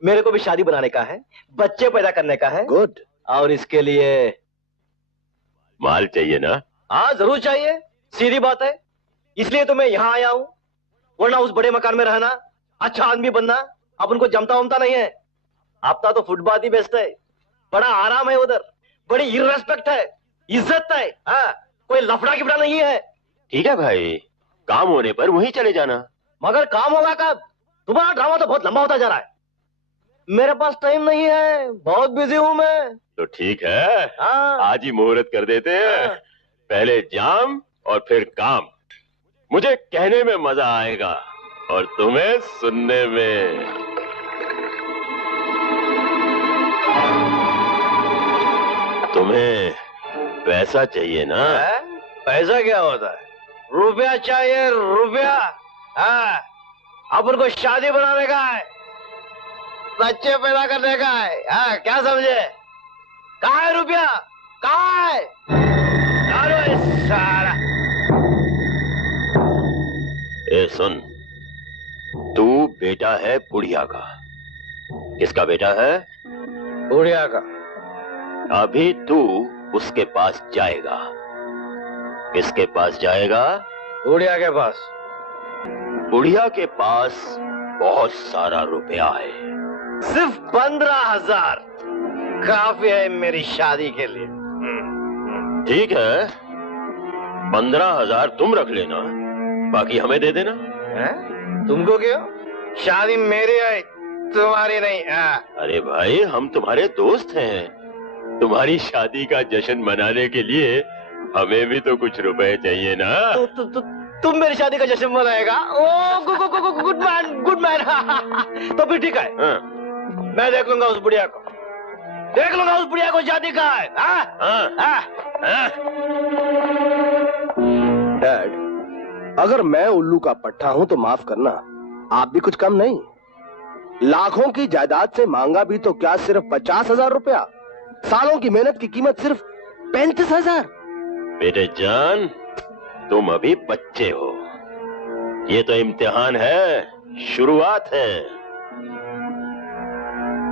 मेरे को भी शादी बनाने का है, बच्चे पैदा करने का है। गुड। और इसके लिए माल चाहिए ना? हाँ जरूर चाहिए, सीधी बात है। इसलिए तो मैं यहाँ आया हूँ, वरना उस बड़े मकान में रहना, अच्छा आदमी बनना अपन को जमता वमता नहीं है। अपना तो फुटपाथ ही बेस्ट है, बड़ा आराम है उधर, बड़ी इर्रेस्पेक्ट है, इज्जत है। हाँ, कोई लफड़ा किफड़ा नहीं है। ठीक है भाई, काम होने पर वहीं चले जाना। मगर काम होगा कब? तुम्हारा ड्रामा तो बहुत लंबा होता जा रहा है। मेरे पास टाइम नहीं है, बहुत बिजी हूँ मैं। तो ठीक है, आज ही मुहूर्त कर देते हैं। पहले जाम और फिर काम। मुझे कहने में मजा आएगा और तुम्हें सुनने में। तुम्हें पैसा चाहिए ना? पैसा क्या होता है? रुपया चाहिए, रुपया। हाँ, अपन को शादी बनाने का है, बच्चे पैदा करने का है। हाँ, क्या समझे? कहाँ है रुपया? कहाँ है? डालो इस सारा। ए सुन, तू बेटा है बुढ़िया का। किसका बेटा है? बुढ़िया का। अभी तू उसके पास जाएगा। किसके पास जाएगा? बुढ़िया के पास। बुढ़िया के पास बहुत सारा रुपया है। सिर्फ 15,000 काफी है मेरी शादी के लिए। ठीक है, 15,000 तुम रख लेना, बाकी हमें दे देना। तुमको क्यों? शादी मेरी है, तुम्हारी नहीं। अरे भाई, हम तुम्हारे दोस्त हैं। तुम्हारी शादी का जश्न मनाने के लिए हमें भी तो कुछ रुपए चाहिए ना। तुम मेरी शादी का जश्न मनाएगा? ओ गुड मैन, गुड मैन। तो फिर ठीक है, मैं देख लूंगा उस बुढ़िया को, देख लूंगा उस बुढ़िया को शादी का है। डैड, अगर मैं उल्लू का पट्टा हूं तो माफ करना, आप भी कुछ कम नहीं। लाखों की जायदाद से मांगा भी तो क्या सिर्फ 50,000 रुपया? सालों की मेहनत की कीमत सिर्फ 35,000। बेटे जान, तुम अभी बच्चे हो। ये तो इम्तिहान है, शुरुआत है।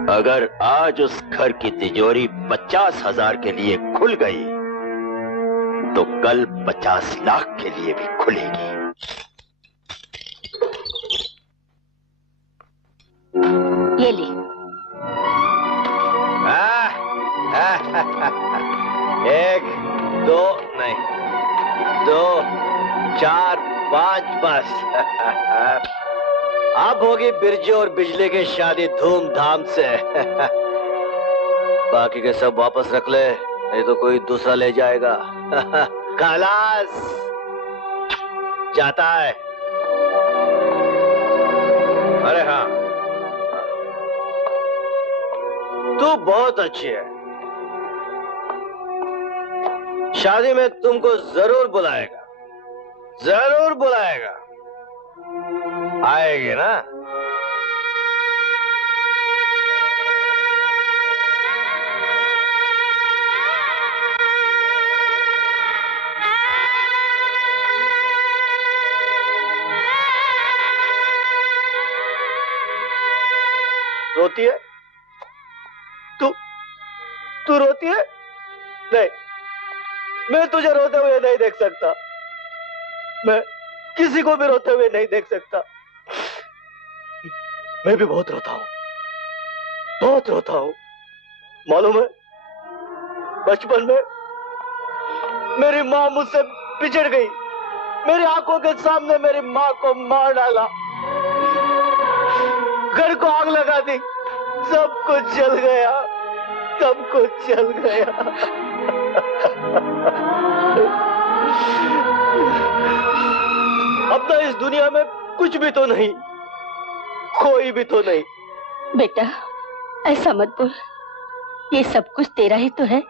अगर आज उस घर की तिजोरी 50,000 के लिए खुल गई तो कल 50 लाख के लिए भी खुलेगी। ये ले। एक, दो नहीं, 2, 4, 5 बस। अब होगी बिरजू और बिजली की शादी धूमधाम से। बाकी के सब वापस रख ले, नहीं तो कोई दूसरा ले जाएगा। खलास जाता है। अरे हाँ, तू बहुत अच्छी है, शादी में तुमको जरूर बुलाएगा, जरूर बुलाएगा। आएगी ना? रोती है? तू रोती है? नहीं, मैं तुझे रोते हुए नहीं देख सकता। मैं किसी को भी रोते हुए नहीं देख सकता। मैं भी बहुत रोता हूँ, बहुत रोता हूँ। मालूम है, बचपन में मेरी माँ मुझसे बिछड़ गई। मेरी आंखों के सामने मेरी माँ को मार डाला, घर को आग लगा दी, सब कुछ जल गया, सब कुछ जल गया। अब तो इस दुनिया में कुछ भी तो नहीं, कोई भी तो नहीं। बेटा ऐसा मत बोल, ये सब कुछ तेरा ही तो है।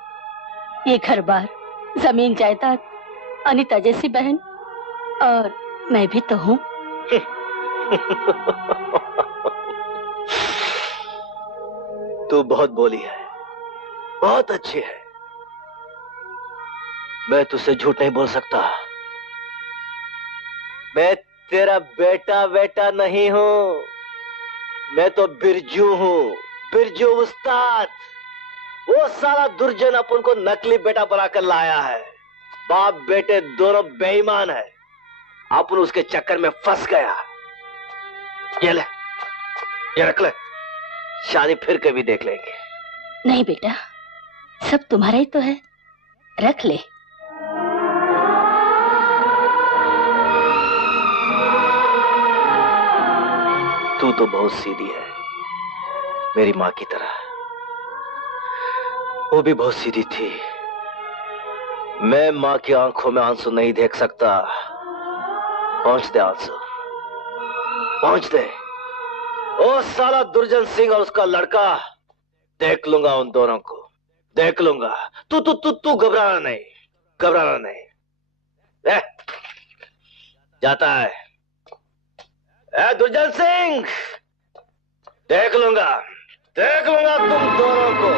ये घर बार, जमीन जायदाद, अनीता जैसी बहन, और मैं भी तो हूँ। तू बहुत बोली है, बहुत अच्छी है। मैं तुझसे झूठ नहीं बोल सकता। मैं तेरा बेटा नहीं हूँ, मैं तो बिरजू हूँ, बिरजू उस्ताद। वो साला दुर्जन अपन को नकली बेटा बनाकर लाया है। बाप बेटे दोनों बेईमान है, अपन उसके चक्कर में फंस गया। ये ले, ये रख ले, शादी फिर कभी देख लेंगे। नहीं बेटा, सब तुम्हारा ही तो है, रख ले। तू तो बहुत सीधी है, मेरी माँ की तरह। वो भी बहुत सीधी थी। मैं माँ की आंखों में आंसू नहीं देख सकता। पहुंच दे आंसू, पहुंच दे। ओ साला दुर्जन सिंह और उसका लड़का, देख लूंगा उन दोनों को, देख लूंगा। तू तू तू तू घबराना नहीं, घबराना नहीं। जाता है दुर्जन सिंह, देख लूंगा तुम दोनों को।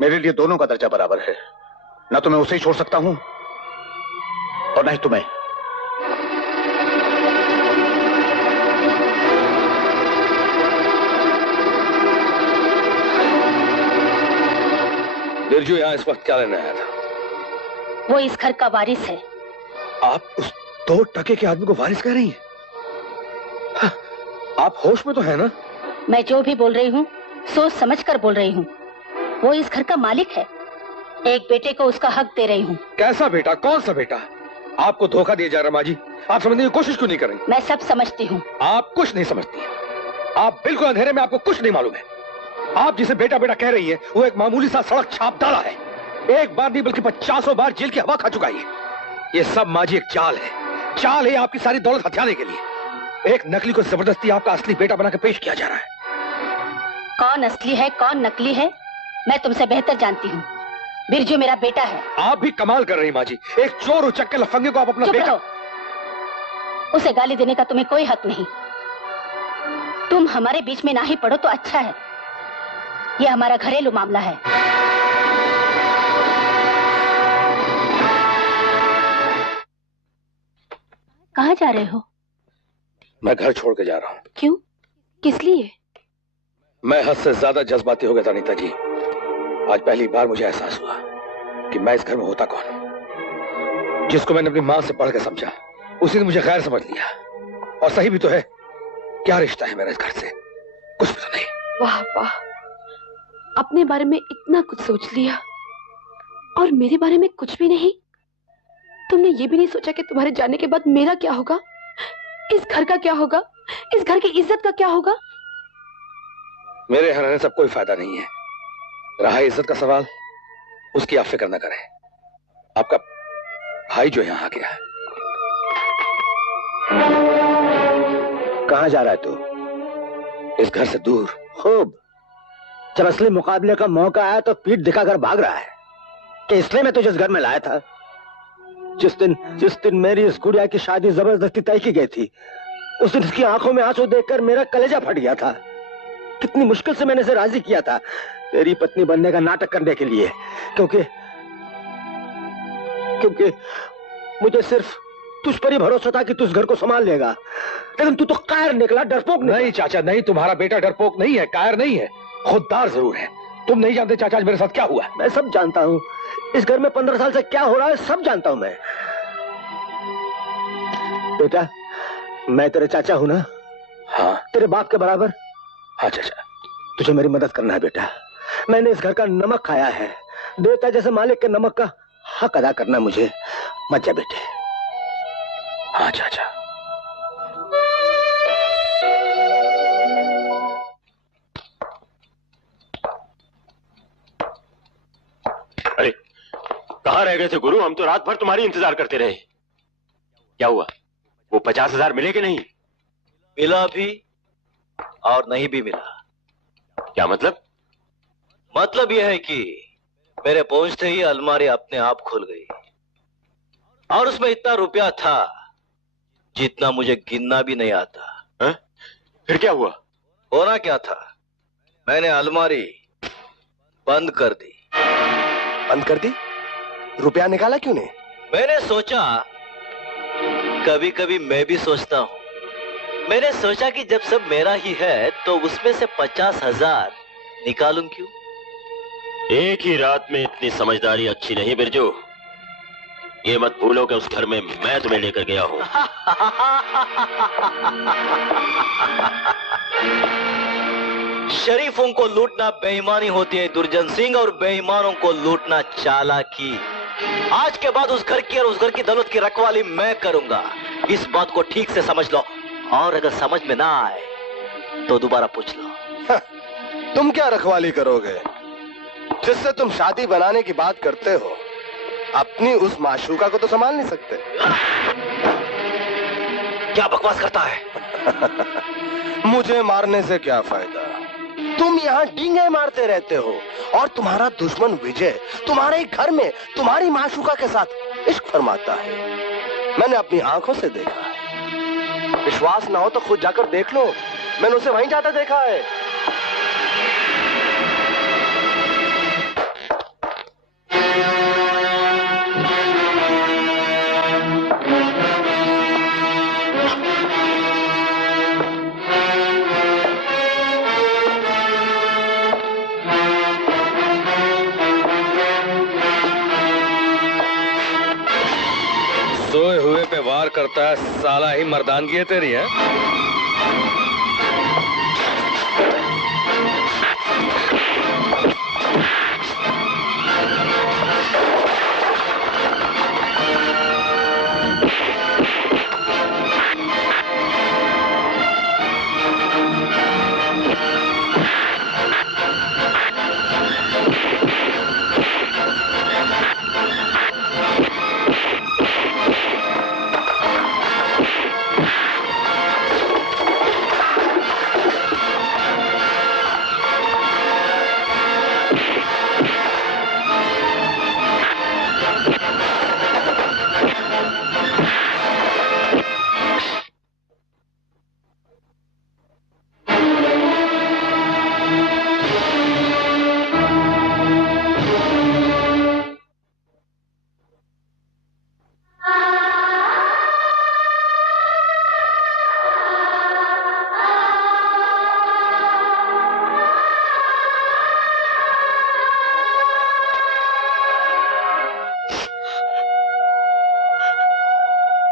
मेरे लिए दोनों का दर्जा बराबर है। न तो मैं उसे ही छोड़ सकता हूं और न ही तुम्हें। बिरजू यहाँ इस वक्त क्या लेने आया था? वो इस घर का वारिस है। आप उस 2 टके के आदमी को वारिस कह रही हैं? हाँ, आप होश में तो है ना? मैं जो भी बोल रही हूँ सोच समझ कर बोल रही हूँ। वो इस घर का मालिक है, एक बेटे को उसका हक दे रही हूँ। कैसा बेटा? कौन सा बेटा? आपको धोखा दिया जा रहा माँ जी। आप समझने की कोशिश क्यों नहीं कर रही? मैं सब समझती हूँ। आप कुछ नहीं समझती। आप बिल्कुल अंधेरे में, आपको कुछ नहीं मालूम है। आप जिसे बेटा बेटा कह रही हैं, वो एक मामूली सा सड़क छाप डाला है। एक बार नहीं बल्कि 50 बार जेल की हवा खा चुका है। ये सब माँ जी एक चाल है, चाल है आपकी सारी दौलत हथियाने के लिए। एक नकली को जबरदस्ती आपका असली बेटा बनाकर पेश किया जा रहा है। कौन असली है कौन नकली है मैं तुमसे बेहतर जानती हूँ। बिरजू मेरा बेटा है। आप भी कमाल कर रही माँ जी। एक चोर उचक्के लफंगे को आप अपना बेटा। उसे गाली देने का तुम्हें कोई हक नहीं। तुम हमारे बीच में ना ही पड़ो तो अच्छा है। ये हमारा घरेलू मामला है। कहाँ जा रहे हो? मैं घर छोड़ के जा रहा हूँ। क्यों? किस लिए? मैं हद से ज्यादा जज्बाती हो गया था अनीता जी। आज पहली बार मुझे एहसास हुआ कि मैं इस घर में होता कौन हूं। जिसको मैंने अपनी मां से पढ़ के समझा, उसी ने मुझे गैर समझ लिया। और सही भी तो है। क्या रिश्ता है मेरा इस घर से? कुछ भी तो नहीं। वाह वाह, अपने बारे में इतना कुछ सोच लिया और मेरे बारे में कुछ भी नहीं। तुमने ये भी नहीं सोचा कि तुम्हारे जाने के बाद मेरा क्या होगा, इस घर का क्या होगा, इस घर की इज्जत का क्या होगा। मेरे यहाँ रहने से कोई फायदा नहीं है। रहा इज्जत का सवाल, उसकी आप फिक्र न करें। आपका भाई जो यहाँ आ गया है। कहाँ जा रहा है तू? इस घर से दूर। खूब। जब असली मुकाबले का मौका आया तो पीठ दिखाकर भाग रहा है कि इसलिए मैं तुझे इस घर में लाया था। जिस दिन मेरी इस गुड़िया की शादी जबरदस्ती तय की गई थी, उस दिन इसकी आंखों में आंसू देखकर मेरा कलेजा फट गया था। कितनी मुश्किल से मैंने इसे राजी किया था तेरी पत्नी बनने का नाटक करने के लिए, क्योंकि मुझे सिर्फ तुझ पर ही भरोसा था कि तू इस घर को संभाल लेगा। लेकिन तू तो कायर निकला, डरपोक निकला। नहीं चाचा नहीं, तुम्हारा बेटा डरपोक नहीं है, कायर नहीं है, खुददार जरूर है। तुम नहीं जानते चाचा आज मेरे साथ क्या हुआ है? मैं सब जानता हूँ। इस घर में 15 साल से क्या हो रहा है सब जानता हूँ मैं। बेटा, मैं तेरे चाचा हूँ ना? हाँ। तेरे बाप के बराबर? हाँ चाचा। तुझे मेरी मदद करना है बेटा। मैंने इस घर का नमक खाया है, देवता जैसे मालिक के नमक का हक अदा करना मुझे। मत जा बेटे। हाँ चाचा। अरे कहाँ रह गए थे गुरु? हम तो रात भर तुम्हारी इंतजार करते रहे। क्या हुआ? वो 50,000 मिले कि नहीं? मिला भी और नहीं भी मिला। क्या मतलब? मतलब यह है कि मेरे पहुंचते ही अलमारी अपने आप खुल गई और उसमें इतना रुपया था जितना मुझे गिनना भी नहीं आता। है? फिर क्या हुआ? होना क्या था, मैंने अलमारी बंद कर दी। बंद कर दी? रुपया निकाला क्यों नहीं? मैंने सोचा, कभी कभी मैं भी सोचता हूं, मैंने सोचा कि जब सब मेरा ही है तो उसमें से 50,000 निकालूं क्यों? एक ही रात में इतनी समझदारी अच्छी नहीं बिरजू। ये मत भूलो कि उस घर में मैं तुम्हें लेकर गया हूं। शरीफों को लूटना बेईमानी होती है दुर्जन सिंह, और बेईमानों को लूटना चालाकी। आज के बाद उस घर की और उस घर की दौलत की रखवाली मैं करूंगा। इस बात को ठीक से समझ लो, और अगर समझ में ना आए तो दोबारा पूछ लो। तुम क्या रखवाली करोगे? जिससे तुम शादी बनाने की बात करते हो, अपनी उस माशूका को तो संभाल नहीं सकते। क्या बकवास करता है? मुझे मारने से क्या फायदा? तुम यहाँ डींगे मारते रहते हो और तुम्हारा दुश्मन विजय तुम्हारे ही घर में तुम्हारी माशूका के साथ इश्क फरमाता है। मैंने अपनी आंखों से देखा है। विश्वास ना हो तो खुद जाकर देख लो, मैंने उसे वहीं जाता देखा है। सोए हुए पे वार करता है, साला ही मर्दानगी है तेरी है?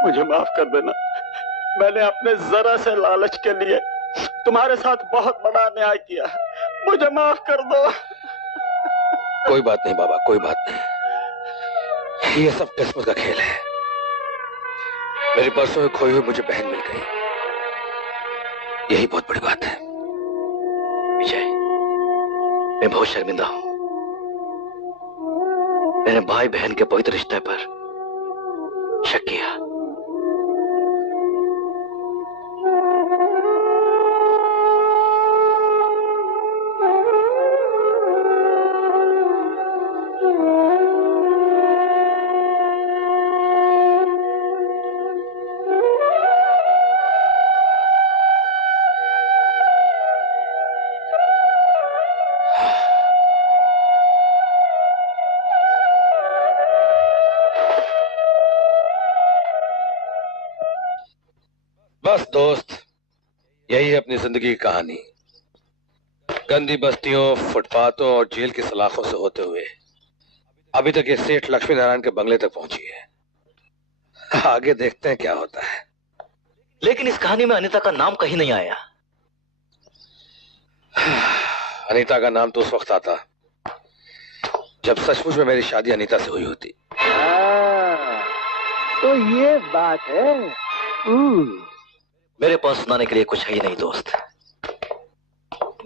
मुझे माफ कर देना। मैंने अपने जरा से लालच के लिए तुम्हारे साथ बहुत बड़ा अन्याय किया है। मुझे माफ कर दो। कोई बात नहीं बाबा, कोई बात नहीं। ये सब किस्मत का खेल है। मेरी परसों में खोई हुई मुझे बहन मिल गई, यही बहुत बड़ी बात है। विजय, मैं बहुत शर्मिंदा हूं। मैंने भाई बहन के पवित्र रिश्ते पर शक किया। बस दोस्त, यही है अपनी जिंदगी की कहानी। गंदी बस्तियों, फुटपाथों और जेल की सलाखों से होते हुए अभी तक ये सेठ लक्ष्मी नारायण के बंगले तक पहुंची है। आगे देखते हैं क्या होता है। लेकिन इस कहानी में अनीता का नाम कहीं नहीं आया। अनीता का नाम तो उस वक्त आता जब सचमुच में मेरी शादी अनीता से हुई होती। तो ये बात है। मेरे पास सुनाने के लिए कुछ है ही नहीं दोस्त।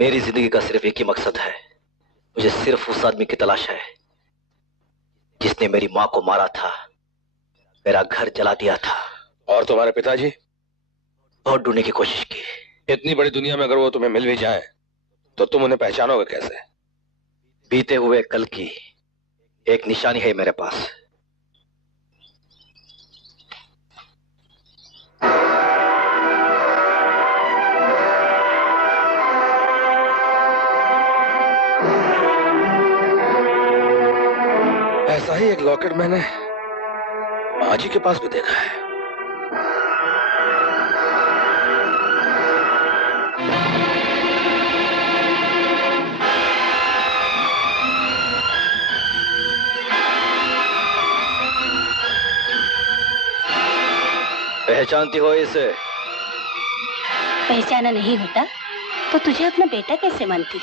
मेरी जिंदगी का सिर्फ एक ही मकसद है, मुझे सिर्फ उस आदमी की तलाश है जिसने मेरी माँ को मारा था, मेरा घर जला दिया था। और तुम्हारे पिताजी? बहुत ढूंढने की कोशिश की। इतनी बड़ी दुनिया में अगर वो तुम्हें मिल भी जाए तो तुम उन्हें पहचानोगे कैसे? बीते हुए कल की एक निशानी है मेरे पास। ऐसा ही एक लॉकेट मैंने माँ जी के पास भी देखा है। पहचानती हो इसे? पहचाना नहीं होता तो तुझे अपना बेटा कैसे मानती?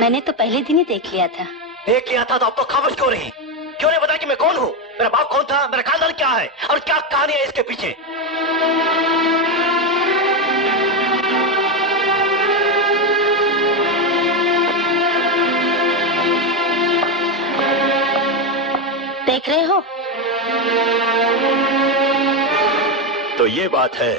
मैंने तो पहले दिन ही देख लिया था। देख लिया था तो अब तो खामोश क्यों रही? क्यों नहीं बताया कि मैं कौन हूँ, मेरा बाप कौन था, मेरा खानदान क्या है और क्या कहानी है इसके पीछे? देख रहे हो? तो ये बात है।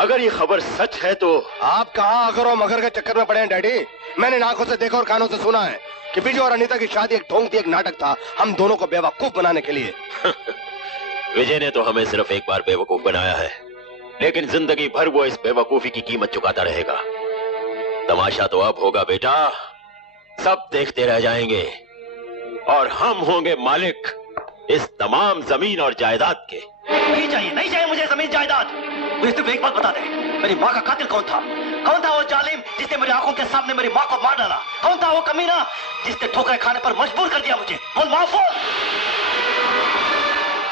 अगर ये खबर सच है तो आप कहाँ अगर और मगर के चक्कर में पड़े हैं डैडी? मैंने आंखों से देखा और कानों से सुना है कि बिजू और अनीता की शादी एक ढोंग थी, एक नाटक था हम दोनों को बेवकूफ बनाने के लिए। विजय ने तो हमें सिर्फ एक बार बेवकूफ बनाया है, लेकिन जिंदगी भर वो इस बेवकूफी की कीमत चुकाता रहेगा। तमाशा तो अब होगा बेटा, सब देखते रह जाएंगे और हम होंगे मालिक इस तमाम जमीन और जायदाद के। नहीं चाहिए, नहीं चाहिए मुझे जमीन जायदाद। मुझे सिर्फ एक बात बता दे, मेरी माँ का कातिल कौन था? कौन था वो जालिम जिसने मेरी आंखों के सामने मेरी माँ को मार डाला? कौन था वो कमीना जिसने ठोकरें खाने पर मजबूर कर दिया मुझे? बोल माफ हो।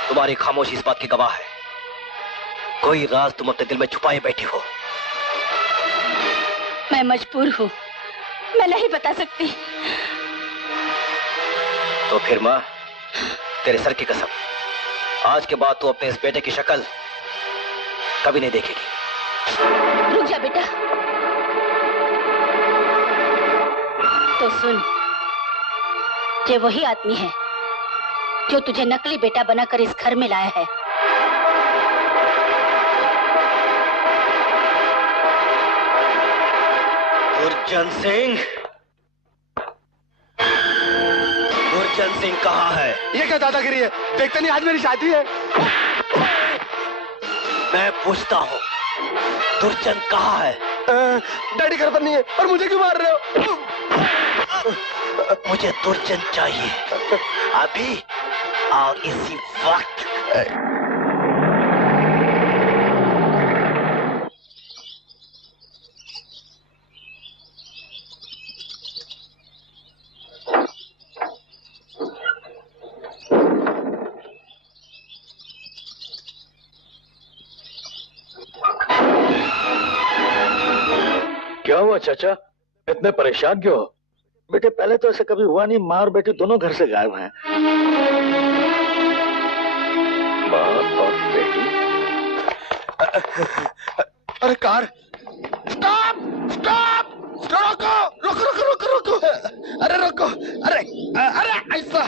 तुम्हारी खामोशी इस बात की गवाह है। कोई राज तुम अपने दिल में छुपाए बैठी हो। मैं मजबूर हूँ, मैं नहीं बता सकती। तो फिर माँ, तेरे सर की कसम, आज के बाद तू अपने इस बेटे की शक्ल कभी नहीं देखेगी। रुक जा बेटा। तो सुन, ये वही आदमी है जो तुझे नकली बेटा बनाकर इस घर में लाया है। दुर्जन सिंह, दुर्जन सिंह कहाँ है? ये क्या दादागिरी है? देखते नहीं आज मेरी शादी है। मैं पूछता हूँ, दुर्जन कहाँ है? डैडी घर पर नहीं है। और मुझे क्यों मार रहे हो? मुझे दुर्जन चाहिए, अभी और इसी वक्त। क्या हुआ चाचा, इतने परेशान क्यों हो? बेटे पहले तो ऐसा कभी हुआ नहीं, माँ और बेटी दोनों घर से गायब हैं। माँ और बेटी। अरे कार, स्टॉप स्टॉप, रोको रोको रोको रोको रोको, अरे रोको, अरे अरे ऐसा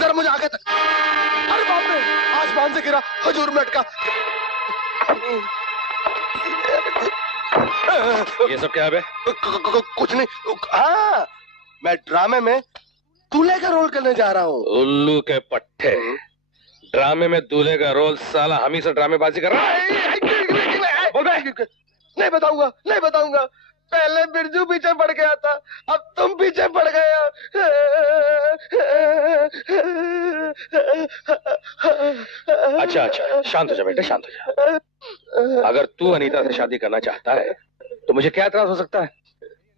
जरा मुझे आगे तक। अरे बाप रे, आसमान से गिरा, हजूर में अटका। ये सब क्या है? कुछ नहीं। हाँ, मैं ड्रामे में दूल्हे का रोल करने जा रहा हूँ। उल्लू के पट्टे, ड्रामे में दूल्हे का रोल? साला हम ही से ड्रामेबाजी कर रहा है। नहीं बताऊंगा, नहीं बताऊंगा। पहले बिरजू पीछे पड़ गया था, अब तुम पीछे पड़ गया। अच्छा अच्छा, शांत हो जा बेटे, शांत हो जा। अगर तू अनीता से शादी करना चाहता है तो मुझे क्या एतराज हो सकता है?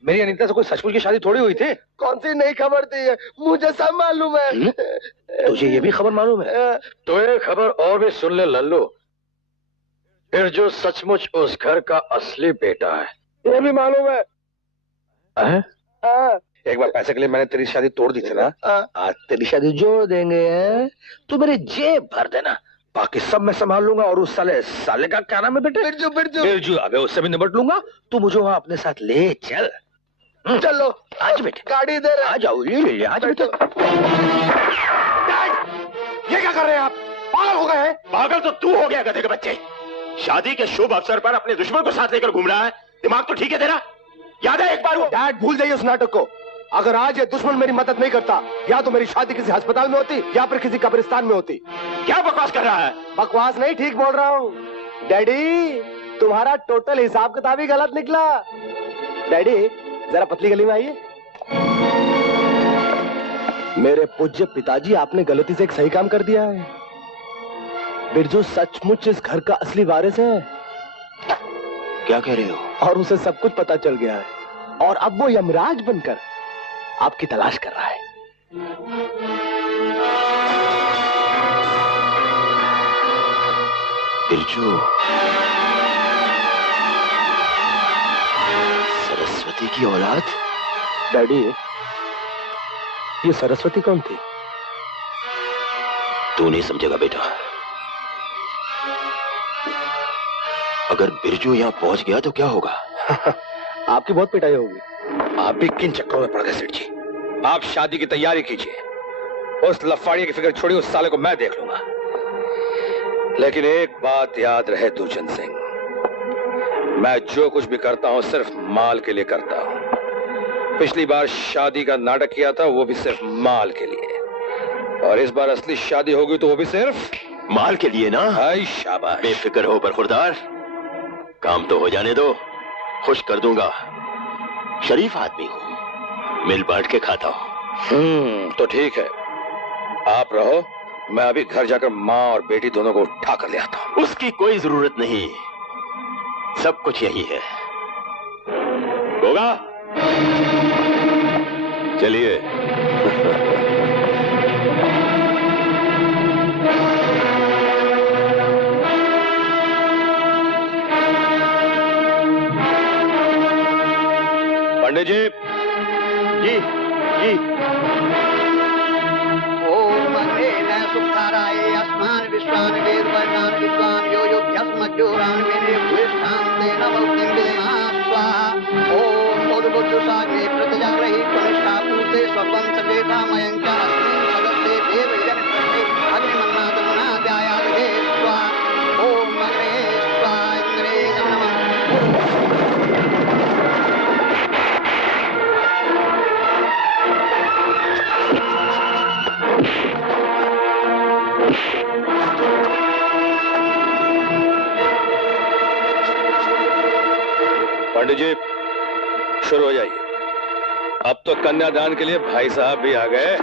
मेरी अनीता से कोई सचमुच की शादी थोड़ी हुई थी। कौन सी नई खबर थी है? मुझे सब मालूम है। तुझे ये भी खबर मालूम है? तो ये खबर और भी सुन ले लल्लू। फिर जो सचमुच उस घर का असली बेटा है ये भी मालूम है। एक बार पैसे के लिए मैंने तेरी शादी तोड़ दी थी ना, आज तेरी शादी जोड़ देंगे। तू मेरी जेब भर देना, बाकी सब मैं संभाल लूंगा। और उस साले का क्या नाम है बेटे? बिरजू। बिरजू, अबे उससे भी निपट लूंगा। तू मुझे वहां अपने साथ ले चल। चलो आज बेटे, गाड़ी दे रहे। आ जाओ, ले आज बेटे। ये क्या कर रहे हैं आप? पागल हो गए हैं? पागल तो तू हो गया गधे के बच्चे। शादी के शुभ अवसर पर अपने दुश्मन को साथ लेकर घूम रहा है। दिमाग तो ठीक है तेरा? याद है एक बार वो? डैड भूल जाइए उस नाटक को। अगर आज ये दुश्मन मेरी मदद नहीं करता, या तो मेरी शादी किसी अस्पताल में होती या फिर किसी कब्रिस्तान में होती। क्या बकवास कर रहा है? बकवास नहीं, ठीक बोल रहा हूँ। डैडी तुम्हारा टोटल हिसाब किताब ही गलत निकला। डैडी जरा पतली गली में आइए। मेरे पूज्य पिताजी, आपने गलती से एक सही काम कर दिया है। बिरजू सचमुच इस घर का असली वारिस है। क्या कह रहे हो? और उसे सब कुछ पता चल गया है, और अब वो यमराज बनकर आपकी तलाश कर रहा है। बिरजू, सरस्वती की औलाद? डैडी ये सरस्वती कौन थी? तू नहीं समझेगा बेटा। अगर बिरजू यहां पहुंच गया तो क्या होगा? आपकी बहुत पिटाई होगी। आप भी किन चक्करों में पड़ गए सेठ जी? आप शादी की तैयारी कीजिए। उस लफाड़िए की फिक्र छोड़िए, उस साले को मैं देख लूंगा। लेकिन एक बात याद रहे दुर्जन सिंह, मैं जो कुछ भी करता हूं सिर्फ माल के लिए करता हूं। पिछली बार शादी का नाटक किया था, वो भी सिर्फ माल के लिए, और इस बार असली शादी होगी तो वो भी सिर्फ माल के लिए ना? हाय शाबाश। बेफिक्र हो बरखुरदार, काम तो हो जाने दो, खुश कर दूंगा। शरीफ आदमी हूं, मिल बांट के खाता हूं। तो ठीक है, आप रहो, मैं अभी घर जाकर माँ और बेटी दोनों को उठा कर ले आता हूं। उसकी कोई जरूरत नहीं, सब कुछ यही है। होगा? चलिए। पंडित जी। जी जी। ओम अग्नेन सुखाराय अस्मान् विश्वान् वेदवर्णान् विद्वान् यो योग्यस्मज्जोरान् मेने भूष्ठान् तेन मुक्तिं देमा स्वाहा। ओम उद्बुद्धसाग्ने प्रत्यजाग्रही कनिष्ठा पूते स्वपं सवेदामयं च अस्मिन् सदस्ते देवजनप्रस्थे अग्निमन्नादमनाद्यायादे स्वाहा। ओम अग्ने स्वाहा इंद्रे नमः। पंडित जी शुरू हो जाइए। अब तो कन्यादान के लिए भाई साहब भी आ गए।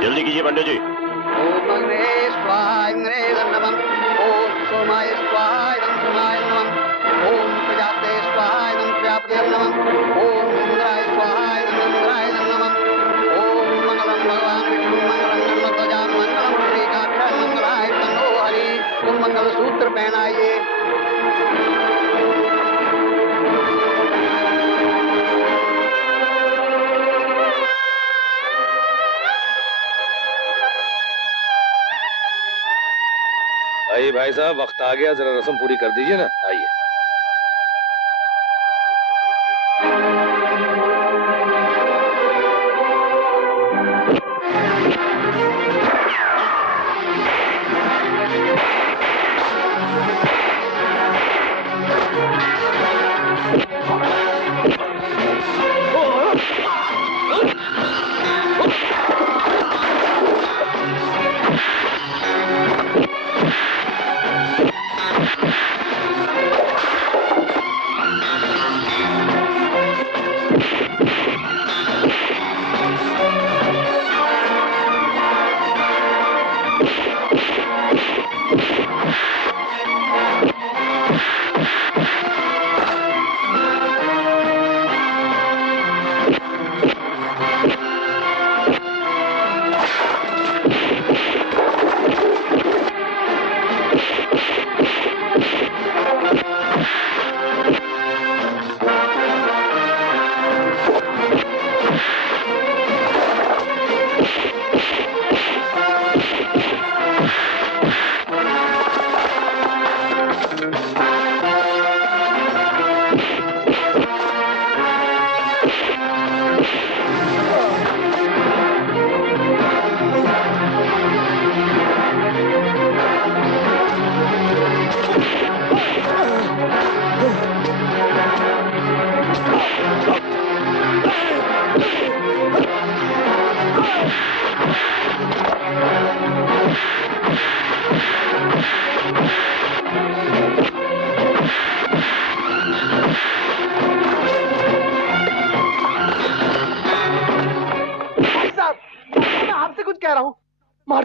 जल्दी कीजिए पंडित जी। ओम अग्ने स्वाहा इंद्रे नमः। ओम सोमाय स्वाहा इदं सोमाय नमः। ओम प्रजापते स्वाहा इदं प्रजापते नमः। ओम इंद्राय स्वाहा इदं इंद्राय नमः। ओम मंगलम भगवान विष्णु मंगलम गणपतजा मंगलम श्रीकांत मंगलाय तनो हरि। ओम मंगल सूत्र पहनाइए। आइए भाई साहब, वक्त आ गया, जरा रस्म पूरी कर दीजिए ना। आइए।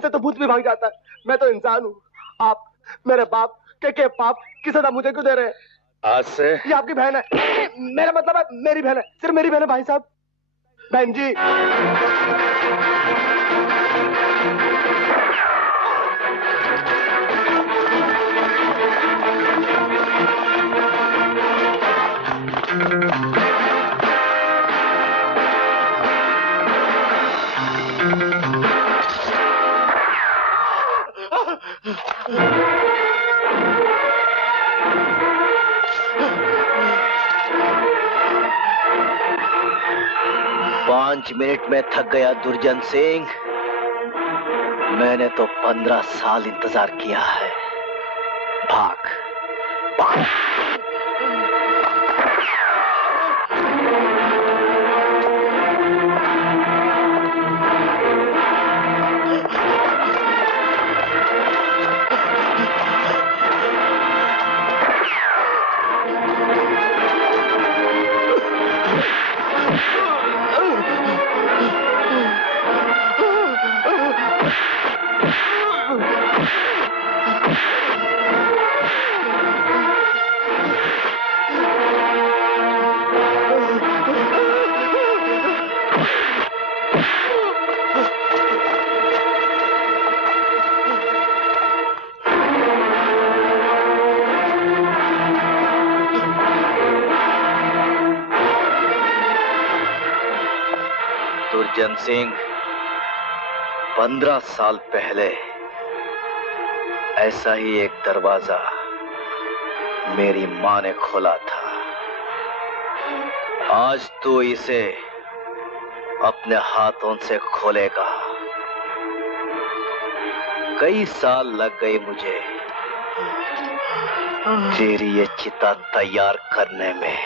ऐसे तो भूत भी भाग जाता है। मैं तो इंसान हूँ। आप मेरे बाप के पाप की सजा मुझे क्यों दे रहे हैं? आज से ये आपकी बहन है। मेरा मतलब है मेरी बहन है, सिर्फ मेरी बहन है भाई साहब। बहन जी। 5 मिनट में थक गया दुर्जन सिंह। मैंने तो 15 साल इंतजार किया है। भाग भाग। दुर्जन सिंह, 15 साल पहले ऐसा ही एक दरवाजा मेरी मां ने खोला था। आज तो इसे अपने हाथों से खोलेगा। कई साल लग गए मुझे तेरी ये चिता तैयार करने में।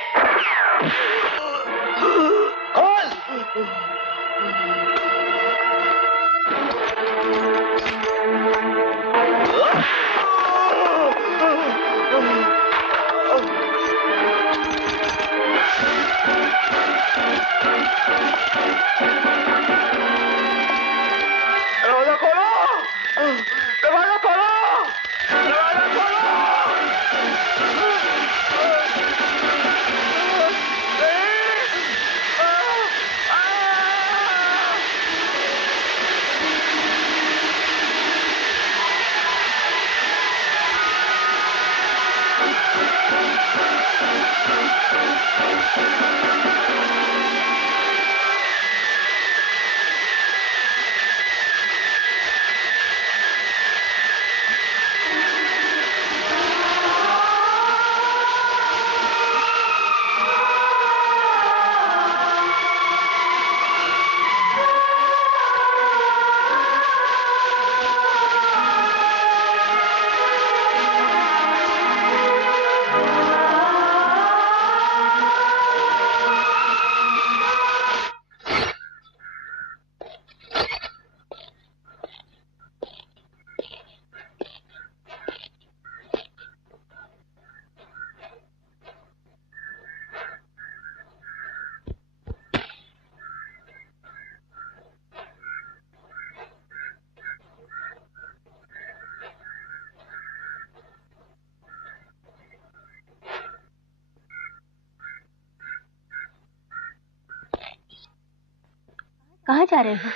कहाँ जा रहे हो?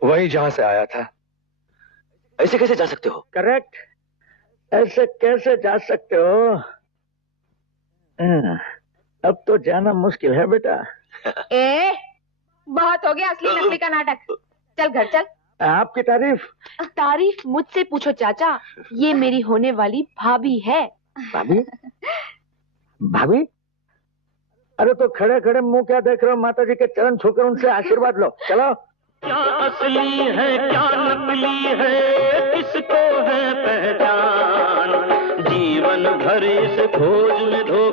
वही जहां से आया था। ऐसे कैसे जा सकते हो? करेक्ट, ऐसे कैसे जा सकते हो? अब तो जाना मुश्किल है बेटा। ए, बहुत हो गया असली नकली का नाटक। चल घर चल। आपकी तारीफ मुझसे पूछो चाचा, ये मेरी होने वाली भाभी है। भाभी? भाभी? अरे तो खड़े खड़े मुंह क्या देख रहे हो? माता जी के चरण छूकर उनसे आशीर्वाद लो। चलो। क्या असली है क्या नकली है, किसको है पहचान? जीवन भर इस खोज में धो